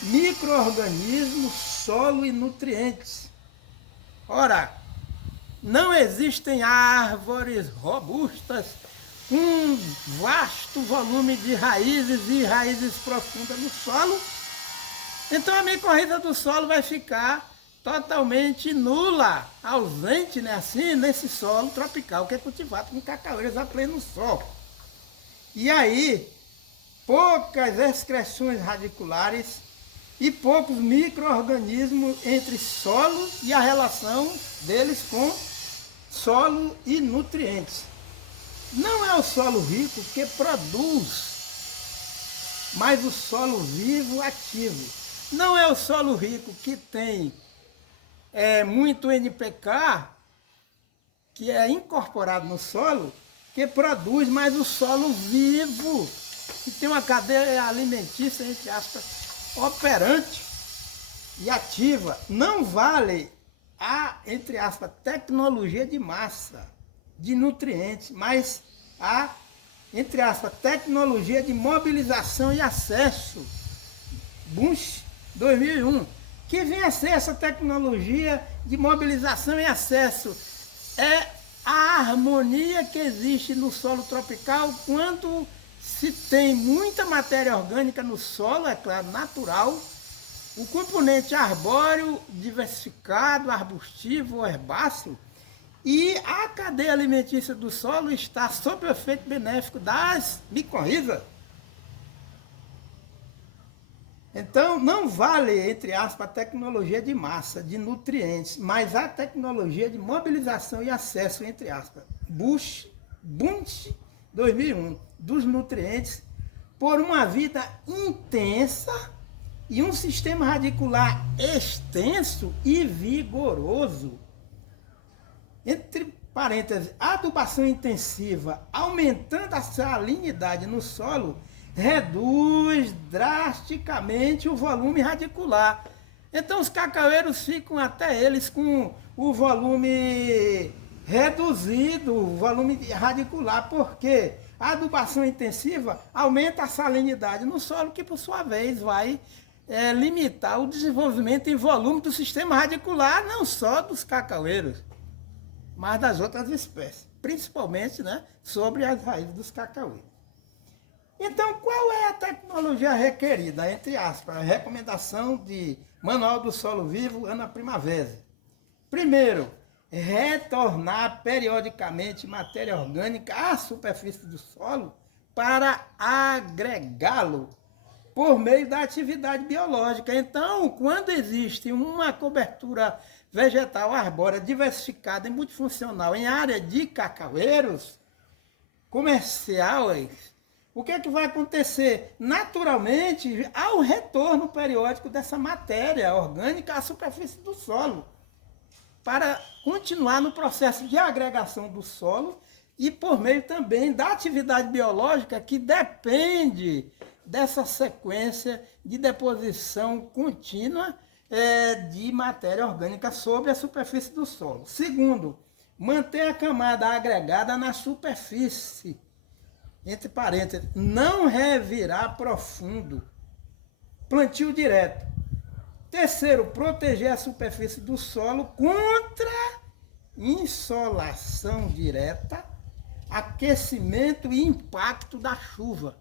micro-organismos, solo e nutrientes. Ora, não existem árvores robustas com vasto volume de raízes e raízes profundas no solo. Então a micorriza do solo vai ficar totalmente nula, ausente, né, assim, nesse solo tropical que é cultivado com cacaueiras a pleno sol. E aí, poucas excreções radiculares e poucos micro-organismos entre solo e a relação deles com solo e nutrientes. Não é o solo rico que produz, mas o solo vivo ativo. Não é o solo rico que tem muito NPK, que é incorporado no solo, que produz, mas o solo vivo, que tem uma cadeia alimentícia, entre aspas, operante e ativa. Não vale a, entre aspas, tecnologia de massa, de nutrientes, mas a, entre aspas, tecnologia de mobilização e acesso, Bunch 2001, que vem a ser essa tecnologia de mobilização e acesso. É a harmonia que existe no solo tropical quando se tem muita matéria orgânica no solo, é claro, natural, o componente arbóreo diversificado, arbustivo ou herbáceo, e a cadeia alimentícia do solo está sob o efeito benéfico das micorrizas. Então, não vale, entre aspas, a tecnologia de massa, de nutrientes, mas a tecnologia de mobilização e acesso, entre aspas, Bunch 2001, dos nutrientes, por uma vida intensa e um sistema radicular extenso e vigoroso. Entre parênteses, a adubação intensiva, aumentando a salinidade no solo, reduz drasticamente o volume radicular. Então os cacaueiros ficam até eles com o volume reduzido, o volume radicular, porque a adubação intensiva aumenta a salinidade no solo, que por sua vez vai limitar o desenvolvimento em volume do sistema radicular, não só dos cacaueiros, mas das outras espécies, principalmente, né, sobre as raízes dos cacaueiros. Então, qual é a tecnologia requerida? Entre aspas, a recomendação de Manual do Solo Vivo, Ana Primavera. Primeiro, retornar periodicamente matéria orgânica à superfície do solo para agregá-lo por meio da atividade biológica. Então, quando existe uma cobertura vegetal arbórea diversificada e multifuncional em área de cacaueiros comerciais, o que é que vai acontecer? Naturalmente, há o retorno periódico dessa matéria orgânica à superfície do solo, para continuar no processo de agregação do solo e por meio também da atividade biológica que depende dessa sequência de deposição contínua de matéria orgânica sobre a superfície do solo. Segundo, manter a camada agregada na superfície, entre parênteses, não revirar profundo, plantio direto. Terceiro, proteger a superfície do solo contra insolação direta, aquecimento e impacto da chuva.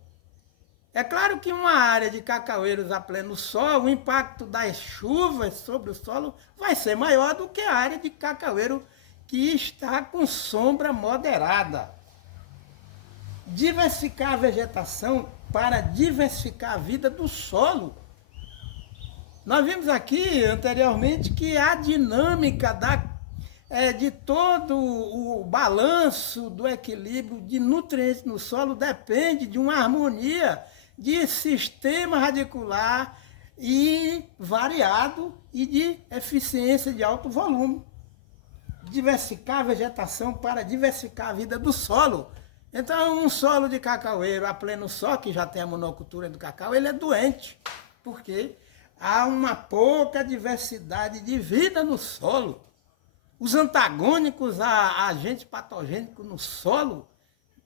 É claro que uma área de cacaueiros a pleno sol, o impacto das chuvas sobre o solo vai ser maior do que a área de cacaueiro que está com sombra moderada. Diversificar a vegetação para diversificar a vida do solo. Nós vimos aqui anteriormente que a dinâmica de todo o balanço do equilíbrio de nutrientes no solo depende de uma harmonia de sistema radicular e variado e de eficiência de alto volume. Diversificar a vegetação para diversificar a vida do solo. Então, um solo de cacaueiro a pleno sol, que já tem a monocultura do cacau, ele é doente, porque há uma pouca diversidade de vida no solo. Os antagônicos a agente patogênico no solo,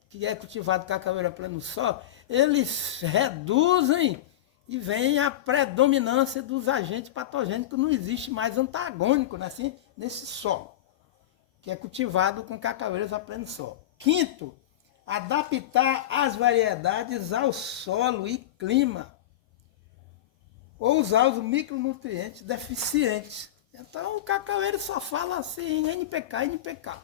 que é cultivado cacaueiro a pleno sol, eles reduzem e vem a predominância dos agentes patogênicos, não existe mais antagônico assim, nesse solo, que é cultivado com cacaueiros a pleno sol. Quinto, adaptar as variedades ao solo e clima, ou usar os micronutrientes deficientes. Então o cacaueiro só fala assim, NPK, NPK.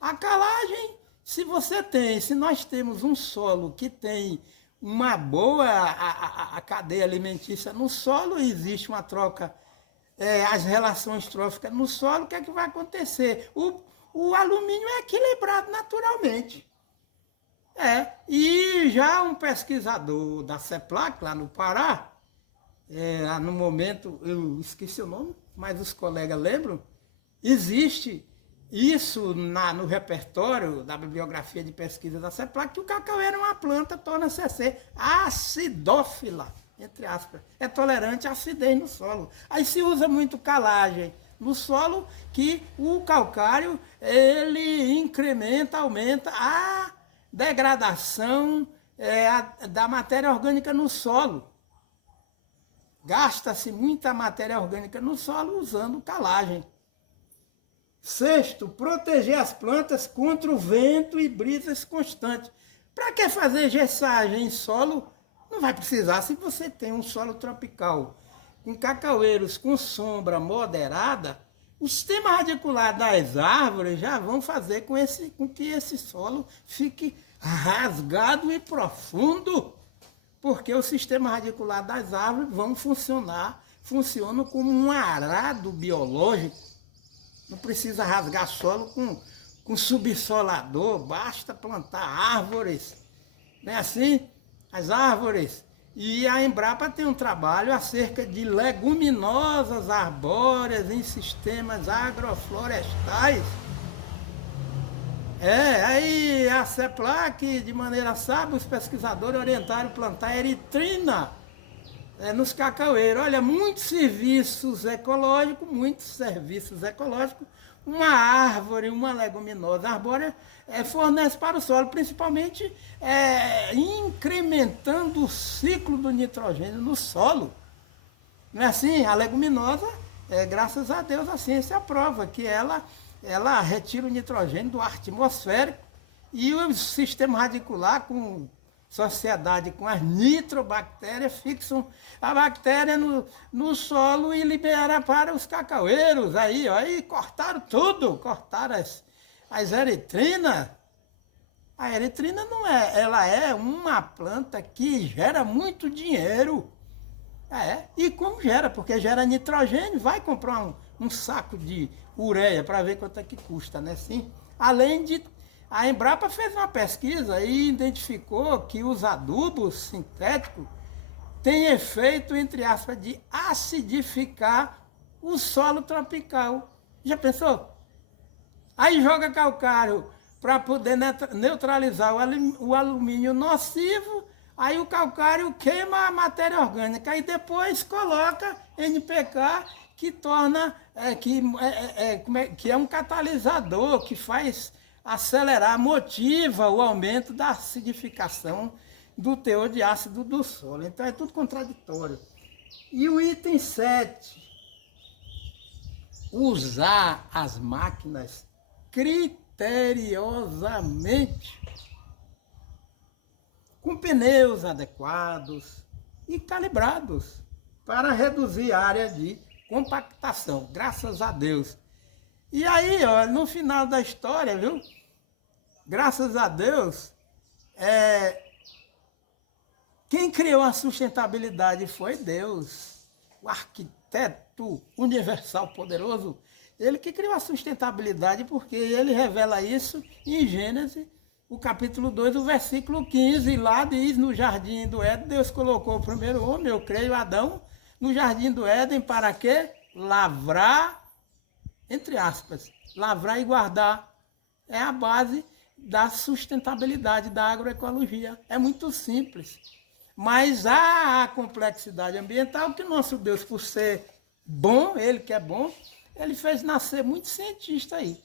A calagem, se nós temos um solo que tem uma boa a cadeia alimentícia no solo, existe uma troca, as relações tróficas no solo, o que é que vai acontecer? O alumínio é equilibrado naturalmente. E já um pesquisador da CEPLAC, lá no Pará, no momento, eu esqueci o nome, mas os colegas lembram, existe isso no repertório da bibliografia de pesquisa da CEPLAC, que o cacaueiro é uma planta, torna-se a ser acidófila, entre aspas, é tolerante à acidez no solo. Aí se usa muito calagem no solo, que o calcário, ele incrementa, aumenta a degradação da matéria orgânica no solo. Gasta-se muita matéria orgânica no solo usando calagem. Sexto, proteger as plantas contra o vento e brisas constantes. Para que fazer gessagem em solo? Não vai precisar se você tem um solo tropical com cacaueiros com sombra moderada. O sistema radicular das árvores já vão fazer com que esse solo fique rasgado e profundo, porque o sistema radicular das árvores funcionam como um arado biológico. Não precisa rasgar solo com subsolador, basta plantar árvores. Não é assim? As árvores. E a Embrapa tem um trabalho acerca de leguminosas arbóreas em sistemas agroflorestais. Aí a CEPLAC, de maneira sábia, os pesquisadores orientaram plantar eritrina nos cacaueiros. Olha, muitos serviços ecológicos, uma árvore, uma leguminosa arbórea fornece para o solo, principalmente incrementando o ciclo do nitrogênio no solo. Não é assim? A leguminosa, graças a Deus, a ciência prova que ela retira o nitrogênio do ar atmosférico e o sistema radicular, com sociedade com as nitrobactérias, fixam a bactéria no solo e libera para os cacaueiros. Aí cortaram tudo, cortaram as eritrinas. A eritrina ela é uma planta que gera muito dinheiro. E como gera? Porque gera nitrogênio, vai comprar um saco de ureia para ver quanto é que custa, né? Sim. Além de, a Embrapa fez uma pesquisa e identificou que os adubos sintéticos têm efeito, entre aspas, de acidificar o solo tropical. Já pensou? Aí joga calcário para poder neutralizar o alumínio nocivo. Aí o calcário queima a matéria orgânica e depois coloca NPK, que torna, que é um catalisador, que faz acelerar, motiva o aumento da acidificação do teor de ácido do solo. Então é tudo contraditório. E o item 7, usar as máquinas criteriosamente, com pneus adequados e calibrados, para reduzir a área de compactação, graças a Deus. E aí, ó, no final da história, viu? Graças a Deus, quem criou a sustentabilidade foi Deus, o arquiteto universal poderoso. Ele que criou a sustentabilidade, porque ele revela isso em Gênesis, o capítulo 2, o versículo 15, lá diz: no jardim do Éden, Deus colocou o primeiro homem, eu creio, Adão, no Jardim do Éden para quê? Lavrar, entre aspas, lavrar e guardar. É a base da sustentabilidade da agroecologia. É muito simples. Mas há a complexidade ambiental que o nosso Deus, por ser bom, ele que é bom, ele fez nascer muitos cientistas aí.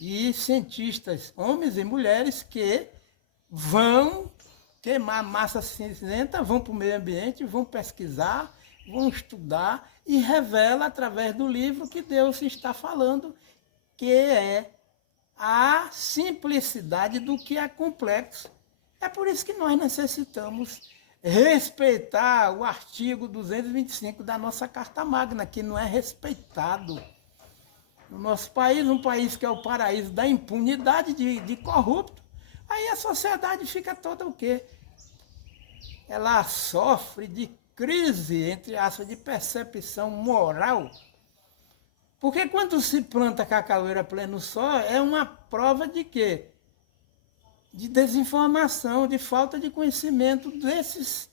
E cientistas, homens e mulheres, que vão queimar massa cinzenta, vão para o meio ambiente, vão pesquisar, vão estudar e revela através do livro que Deus está falando, que é a simplicidade do que é complexo. É por isso que nós necessitamos respeitar o artigo 225 da nossa Carta Magna, que não é respeitado. No nosso país, um país que é o paraíso da impunidade de corrupto, aí a sociedade fica toda o quê? Ela sofre de crise, entre aspas, de percepção moral. Porque quando se planta cacaoeira pleno sol, é uma prova de quê? De desinformação, de falta de conhecimento desses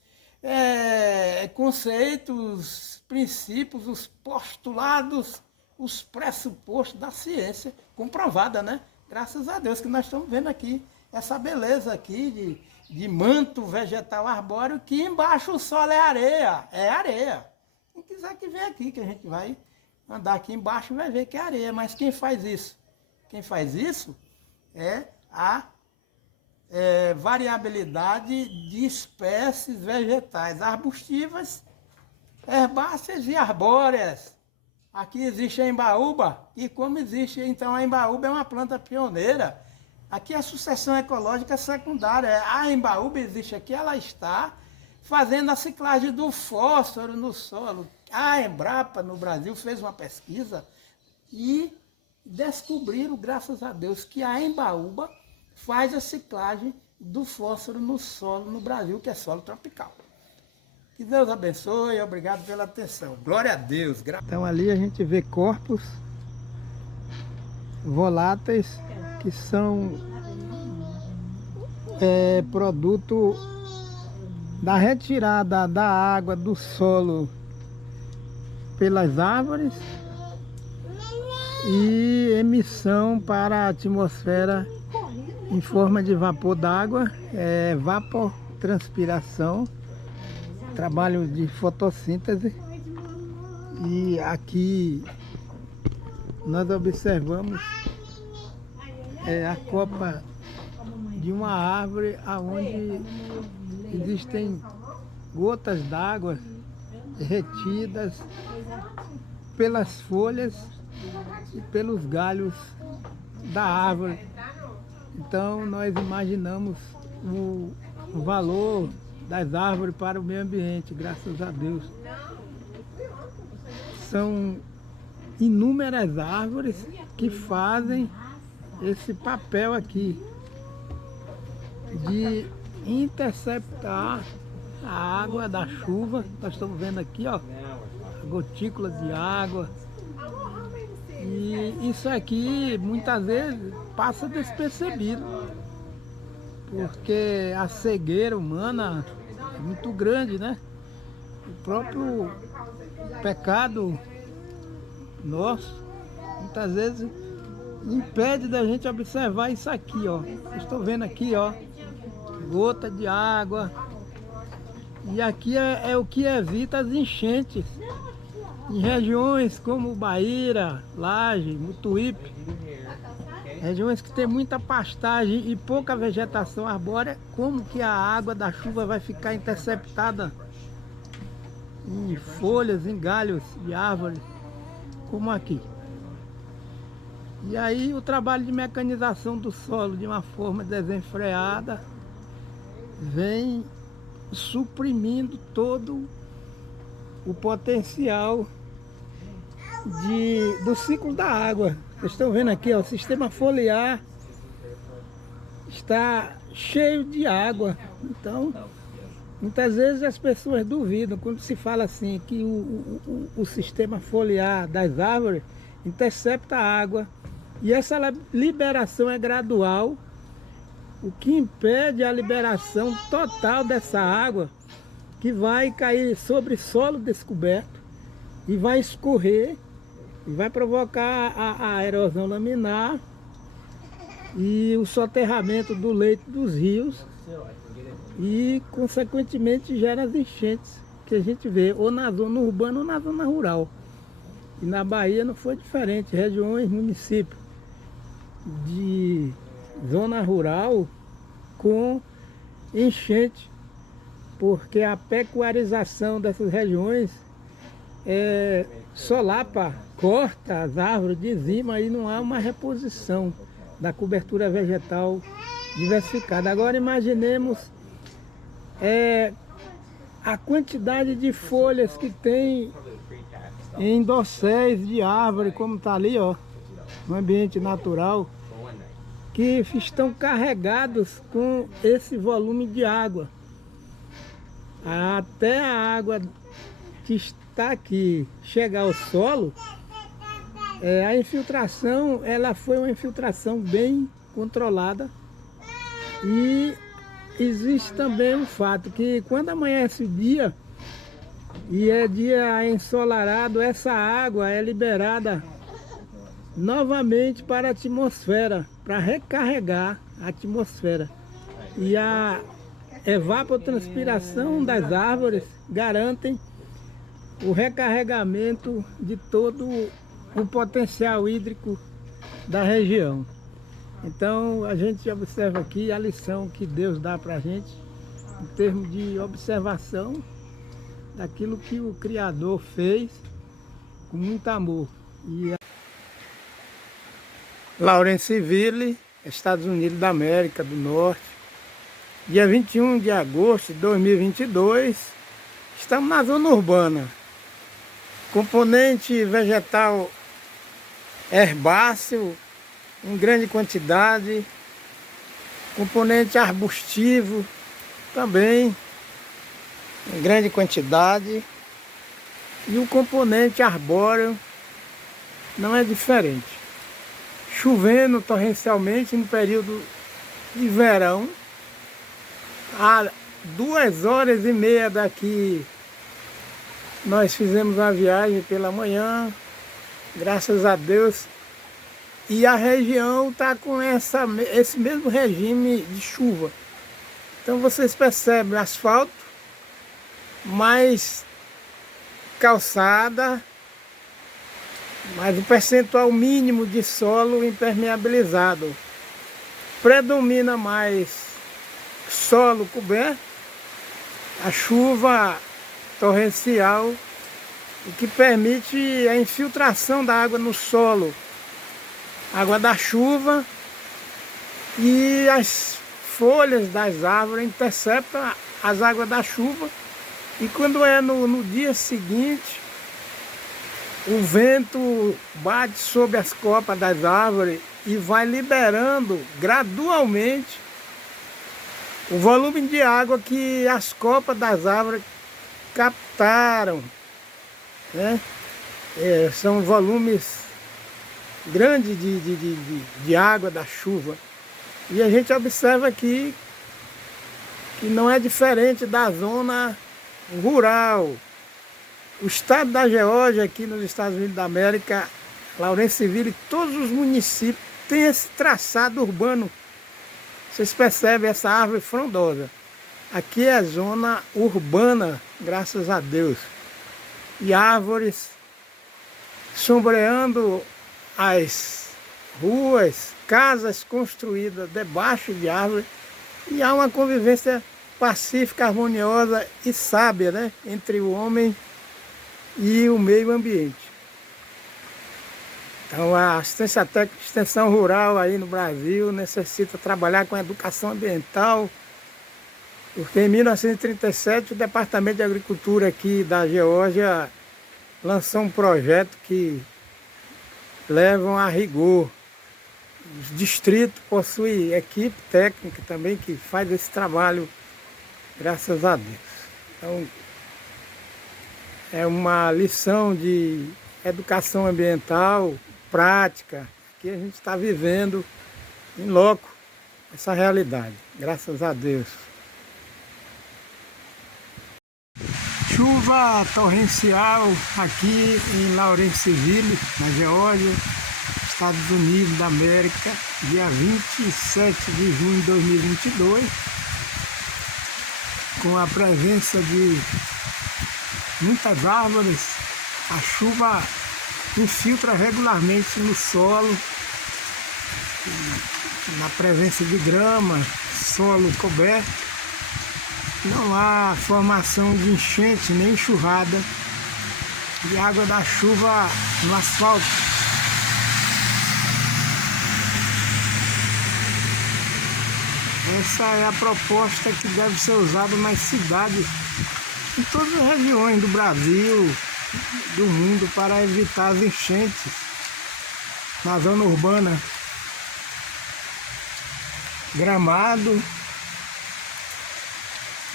conceitos, princípios, os postulados, os pressupostos da ciência comprovada, né? Graças a Deus que nós estamos vendo aqui essa beleza aqui de manto vegetal arbóreo, que embaixo o solo é areia, Quem quiser que venha aqui, que a gente vai andar aqui embaixo e vai ver que é areia. Mas quem faz isso? Quem faz isso é a variabilidade de espécies vegetais arbustivas, herbáceas e arbóreas. Aqui existe a embaúba, e como existe, então a embaúba é uma planta pioneira. Aqui a sucessão ecológica secundária. A embaúba existe aqui, ela está fazendo a ciclagem do fósforo no solo. A Embrapa, no Brasil, fez uma pesquisa e descobriram, graças a Deus, que a embaúba faz a ciclagem do fósforo no solo no Brasil, que é solo tropical. Que Deus abençoe, obrigado pela atenção. Glória a Deus. Então ali a gente vê corpos voláteis que são produto da retirada da água do solo pelas árvores e emissão para a atmosfera em forma de vapor d'água, vapotranspiração, trabalho de fotossíntese. E aqui nós observamos a copa de uma árvore onde existem gotas d'água retidas pelas folhas e pelos galhos da árvore. Então nós imaginamos o valor das árvores para o meio ambiente, graças a Deus. São inúmeras árvores que fazem esse papel aqui de interceptar a água da chuva. Nós estamos vendo aqui, ó, gotículas de água. E isso aqui muitas vezes passa despercebido, porque a cegueira humana é muito grande, né? O próprio pecado nosso muitas vezes impede da gente observar isso aqui, ó. Vocês estão vendo aqui, ó, gota de água. E aqui é o que evita as enchentes em regiões como Baíra, Laje, Mutuípe, regiões que tem muita pastagem e pouca vegetação arbórea. Como que a água da chuva vai ficar interceptada em folhas, em galhos de árvores, como aqui? E aí o trabalho de mecanização do solo de uma forma desenfreada vem suprimindo todo o potencial do ciclo da água. Vocês estão vendo aqui, ó, o sistema foliar está cheio de água. Então, muitas vezes as pessoas duvidam quando se fala assim que o sistema foliar das árvores intercepta a água e essa liberação é gradual. O que impede a liberação total dessa água, que vai cair sobre solo descoberto e vai escorrer e vai provocar a erosão laminar e o soterramento do leito dos rios e, consequentemente, gera as enchentes que a gente vê ou na zona urbana ou na zona rural. E na Bahia não foi diferente, regiões, municípios de zona rural com enchente, porque a pecuarização dessas regiões solapa, corta as árvores, dizima e não há uma reposição da cobertura vegetal diversificada. Agora imaginemos a quantidade de folhas que tem em dosséis de árvore, como está ali, ó, no ambiente natural, que estão carregados com esse volume de água. Até a água que está aqui chegar ao solo, a infiltração, ela foi uma infiltração bem controlada. E existe também um fato que quando amanhece o dia e é dia ensolarado, essa água é liberada novamente para a atmosfera, para recarregar a atmosfera. E a evapotranspiração das árvores garantem o recarregamento de todo o potencial hídrico da região. Então a gente observa aqui a lição que Deus dá para a gente em termos de observação daquilo que o Criador fez com muito amor. Lawrenceville, Estados Unidos da América do Norte, dia 21 de agosto de 2022, estamos na zona urbana. Componente vegetal herbáceo em grande quantidade, componente arbustivo também em grande quantidade, e o componente arbóreo não é diferente. Chovendo torrencialmente no período de verão, a 2h30 daqui nós fizemos uma viagem pela manhã, graças a Deus, e a região está com esse mesmo regime de chuva. Então vocês percebem asfalto, mais calçada, mas o percentual mínimo de solo impermeabilizado. Predomina mais solo coberto, a chuva torrencial, o que permite a infiltração da água no solo, água da chuva, e as folhas das árvores interceptam as águas da chuva, e quando é no dia seguinte, o vento bate sobre as copas das árvores e vai liberando gradualmente o volume de água que as copas das árvores captaram, né? São volumes grandes de água da chuva. E a gente observa aqui que não é diferente da zona rural. O estado da Geórgia, aqui nos Estados Unidos da América, Lawrenceville, todos os municípios têm esse traçado urbano. Vocês percebem essa árvore frondosa. Aqui é zona urbana, graças a Deus. E árvores sombreando as ruas, casas construídas debaixo de árvores. E há uma convivência pacífica, harmoniosa e sábia, né, entre o homem e o meio ambiente. Então a assistência técnica de extensão rural aí no Brasil necessita trabalhar com a educação ambiental, porque em 1937 o Departamento de Agricultura aqui da Geórgia lançou um projeto que levam a rigor. Os distritos possuem equipe técnica também que faz esse trabalho, graças a Deus. Então, é uma lição de educação ambiental, prática, que a gente está vivendo em loco essa realidade, graças a Deus. Chuva torrencial aqui em Lawrenceville, na Geórgia, Estados Unidos da América, dia 27 de junho de 2022, com a presença de muitas árvores. A chuva infiltra regularmente no solo, na presença de grama, solo coberto. Não há formação de enchente nem enxurrada de água da chuva no asfalto. Essa é a proposta que deve ser usada nas cidades, em todas as regiões do Brasil, do mundo, para evitar as enchentes na zona urbana. Gramado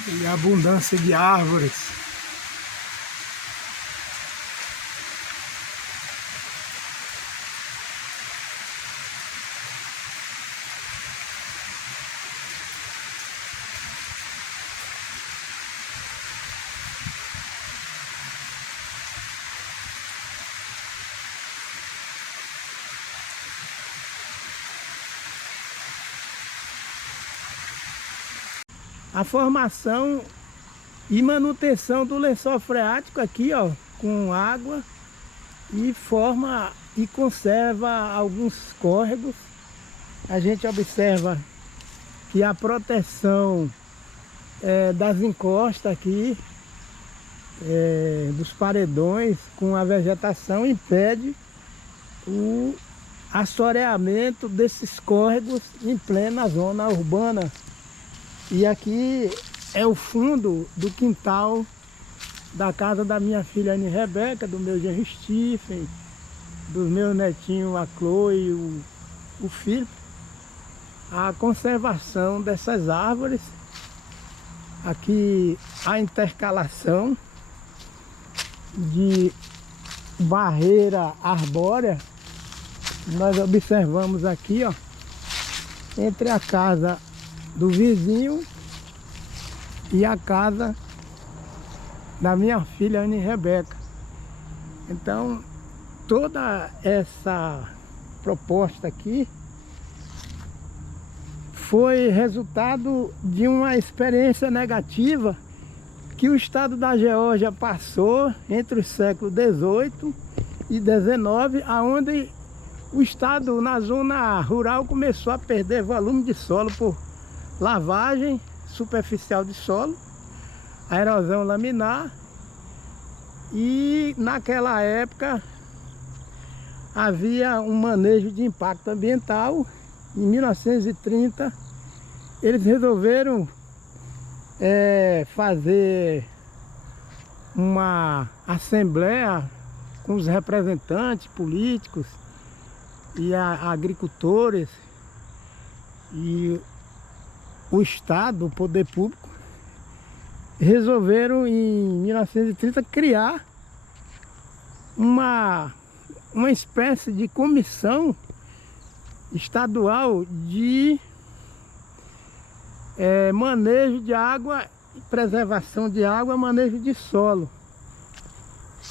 e abundância de árvores. A formação e manutenção do lençol freático aqui, ó, com água, e forma e conserva alguns córregos. A gente observa que a proteção das encostas aqui, dos paredões com a vegetação, impede o assoreamento desses córregos em plena zona urbana. E aqui é o fundo do quintal da casa da minha filha Anne Rebeca, do meu genro Stephen, dos meus netinhos, a Chloe e o Philip. A conservação dessas árvores, aqui a intercalação de barreira arbórea. Nós observamos aqui, ó, entre a casa do vizinho e a casa da minha filha Anne Rebeca. Então, toda essa proposta aqui foi resultado de uma experiência negativa que o estado da Geórgia passou entre os séculos 18 e 19, aonde o estado, na zona rural, começou a perder volume de solo por lavagem superficial de solo, a erosão laminar. E naquela época havia um manejo de impacto ambiental. Em 1930 eles resolveram fazer uma assembleia com os representantes políticos e agricultores e o Estado, o poder público, resolveram em 1930 criar uma espécie de comissão estadual de manejo de água, preservação de água, manejo de solo.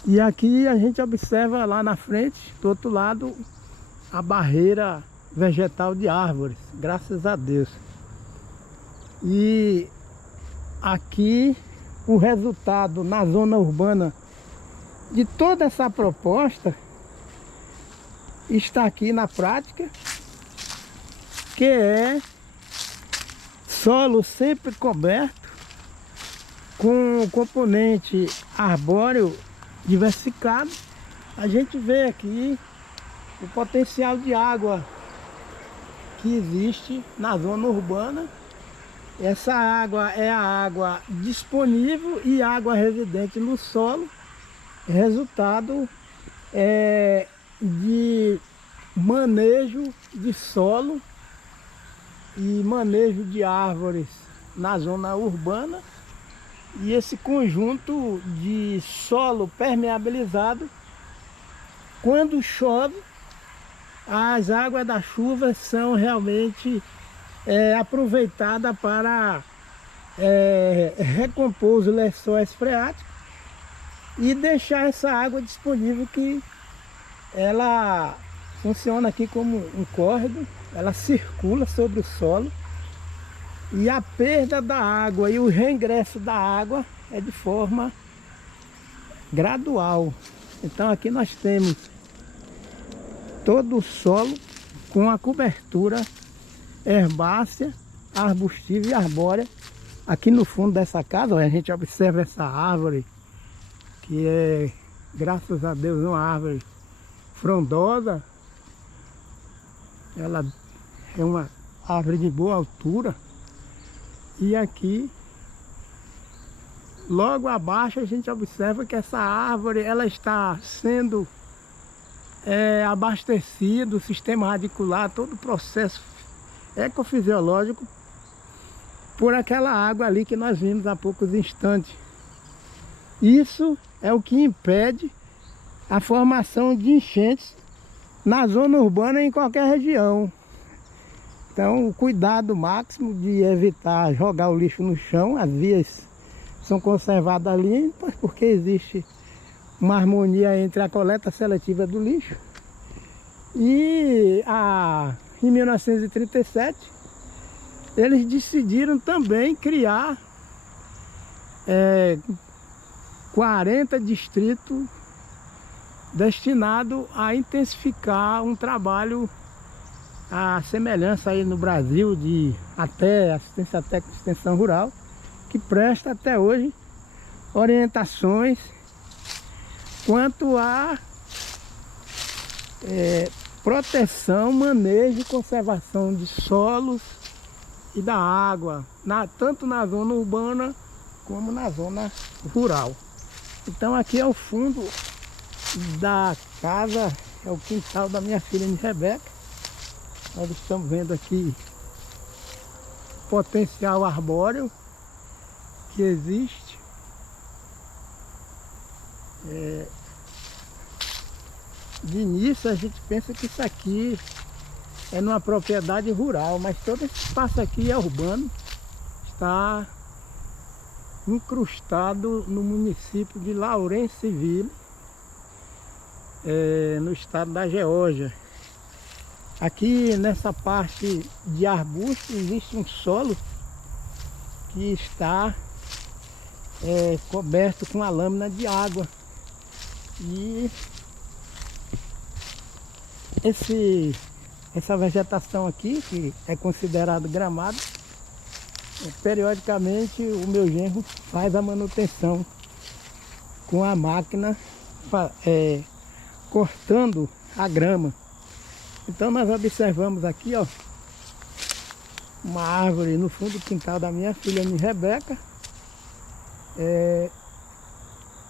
E aqui a gente observa lá na frente, do outro lado, a barreira vegetal de árvores, graças a Deus. E aqui o resultado na zona urbana de toda essa proposta está aqui na prática, que é solo sempre coberto com componente arbóreo diversificado. A gente vê aqui o potencial de água que existe na zona urbana. Essa água é a água disponível e água residente no solo, resultado de manejo de solo e manejo de árvores na zona urbana. E esse conjunto de solo permeabilizado, quando chove, as águas da chuva são realmente aproveitada para recompor os lençóis freáticos e deixar essa água disponível, que ela funciona aqui como um córrego, ela circula sobre o solo, e a perda da água e o reingresso da água é de forma gradual. Então aqui nós temos todo o solo com a cobertura herbácea, arbustiva e arbórea. Aqui no fundo dessa casa, ó, a gente observa essa árvore, que é, graças a Deus, uma árvore frondosa. Ela é uma árvore de boa altura. E aqui, logo abaixo, a gente observa que essa árvore ela está sendo abastecido, o sistema radicular, todo o processo ecofisiológico, por aquela água ali que nós vimos há poucos instantes. Isso é o que impede a formação de enchentes na zona urbana, em qualquer região. Então, o cuidado máximo de evitar jogar o lixo no chão. As vias são conservadas limpas, porque existe uma harmonia entre a coleta seletiva do lixo. E em 1937, eles decidiram também criar 40 distritos destinados a intensificar um trabalho, a semelhança aí no Brasil de até assistência técnica de extensão rural, que presta até hoje orientações quanto a proteção, manejo e conservação de solos e da água, tanto na zona urbana como na zona rural. Então aqui é o fundo da casa, é o quintal da minha filha Rebeca. Nós estamos vendo aqui o potencial arbóreo que existe. De início a gente pensa que isso aqui é numa propriedade rural, mas todo esse espaço aqui é urbano, está incrustado no município de Lawrenceville, no estado da Geórgia. Aqui nessa parte de arbusto existe um solo que está coberto com a lâmina de água. E essa vegetação aqui, que é considerado gramado, periodicamente o meu genro faz a manutenção com a máquina, cortando a grama. Então nós observamos aqui, ó, uma árvore no fundo do quintal da minha filha Rebeca,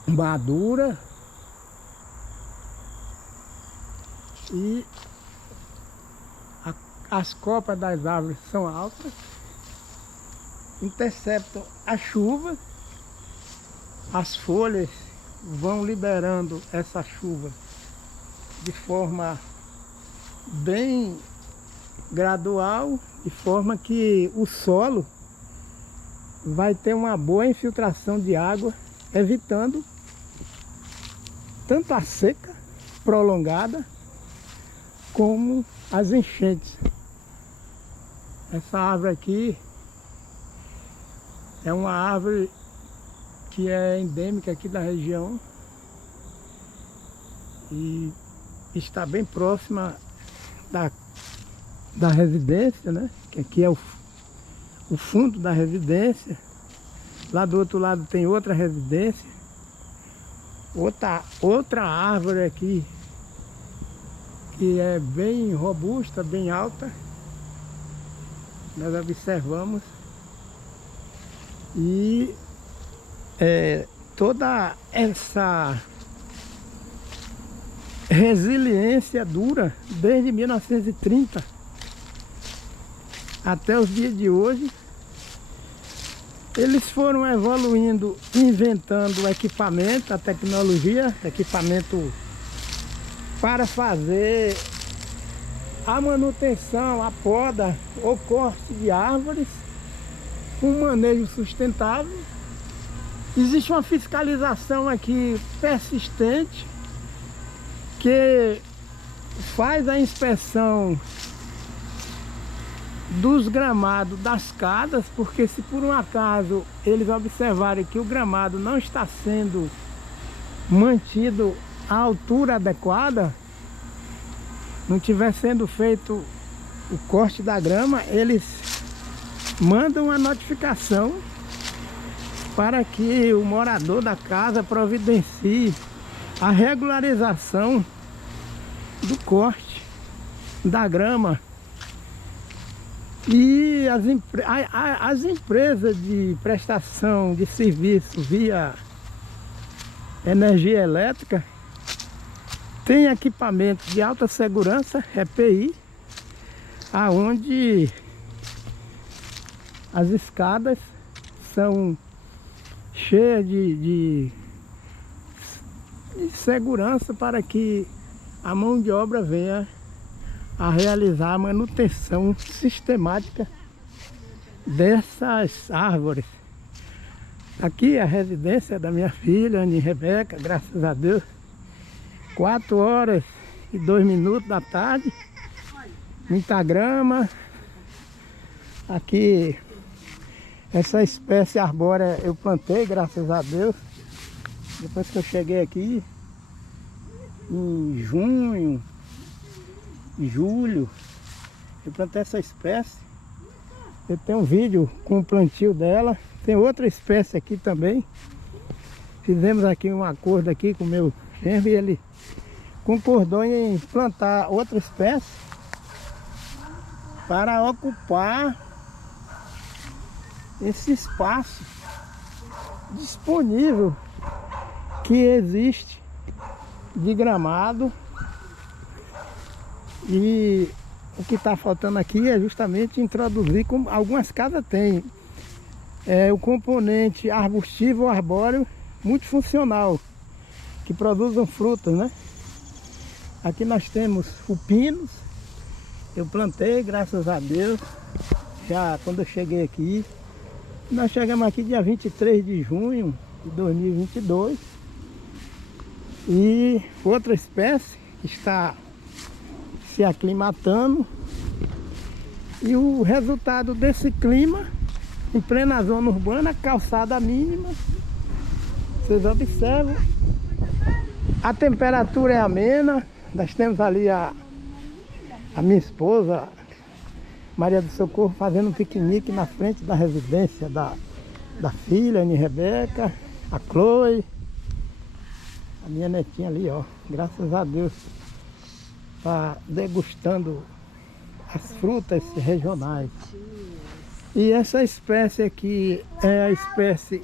madura, e as copas das árvores são altas, interceptam a chuva, as folhas vão liberando essa chuva de forma bem gradual, de forma que o solo vai ter uma boa infiltração de água, evitando tanto a seca prolongada como as enchentes. Essa árvore aqui é uma árvore que é endêmica aqui da região e está bem próxima da residência, né? Que aqui é o fundo da residência. Lá do outro lado tem outra residência, outra árvore aqui que é bem robusta, bem alta. Nós observamos, e toda essa resiliência dura desde 1930 até os dias de hoje. Eles foram evoluindo, inventando equipamento, a tecnologia, equipamento para fazer a manutenção, a poda ou corte de árvores, um manejo sustentável Existe uma fiscalização aqui persistente que faz a inspeção dos gramados das casas, porque se por um acaso eles observarem que o gramado não está sendo mantido à altura adequada, não estiver sendo feito o corte da grama, eles mandam uma notificação para que o morador da casa providencie a regularização do corte da grama. E as empresas de prestação de serviço via energia elétrica têm equipamentos de alta segurança, EPI, aonde as escadas são cheias de segurança para que a mão de obra venha a realizar a manutenção sistemática dessas árvores. Aqui é a residência da minha filha, Ana Rebeca, graças a Deus. 4h02 da tarde. Muita grama. Aqui, essa espécie arbórea eu plantei, graças a Deus. Depois que eu cheguei aqui, em junho, em julho, eu plantei essa espécie. Eu tenho um vídeo com o plantio dela. Tem outra espécie aqui também. Fizemos aqui um acordo aqui com o meu genro e ele concordou em plantar outra espécie para ocupar esse espaço disponível que existe de gramado. E o que está faltando aqui é justamente introduzir, como algumas casas têm, o componente arbustivo ou arbóreo multifuncional, que produzam frutas, né? Aqui nós temos o pinos, eu plantei, graças a Deus, já quando eu cheguei aqui. Nós chegamos aqui dia 23 de junho de 2022. E outra espécie que está se aclimatando. E o resultado desse clima, em plena zona urbana, calçada mínima, vocês observam, a temperatura é amena. Nós temos ali a minha esposa, Maria do Socorro, fazendo um piquenique na frente da residência da filha, Ana Rebeca, a Chloe, a minha netinha ali, ó, graças a Deus, tá degustando as frutas regionais. E essa espécie aqui é a espécie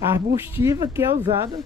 arbustiva que é usada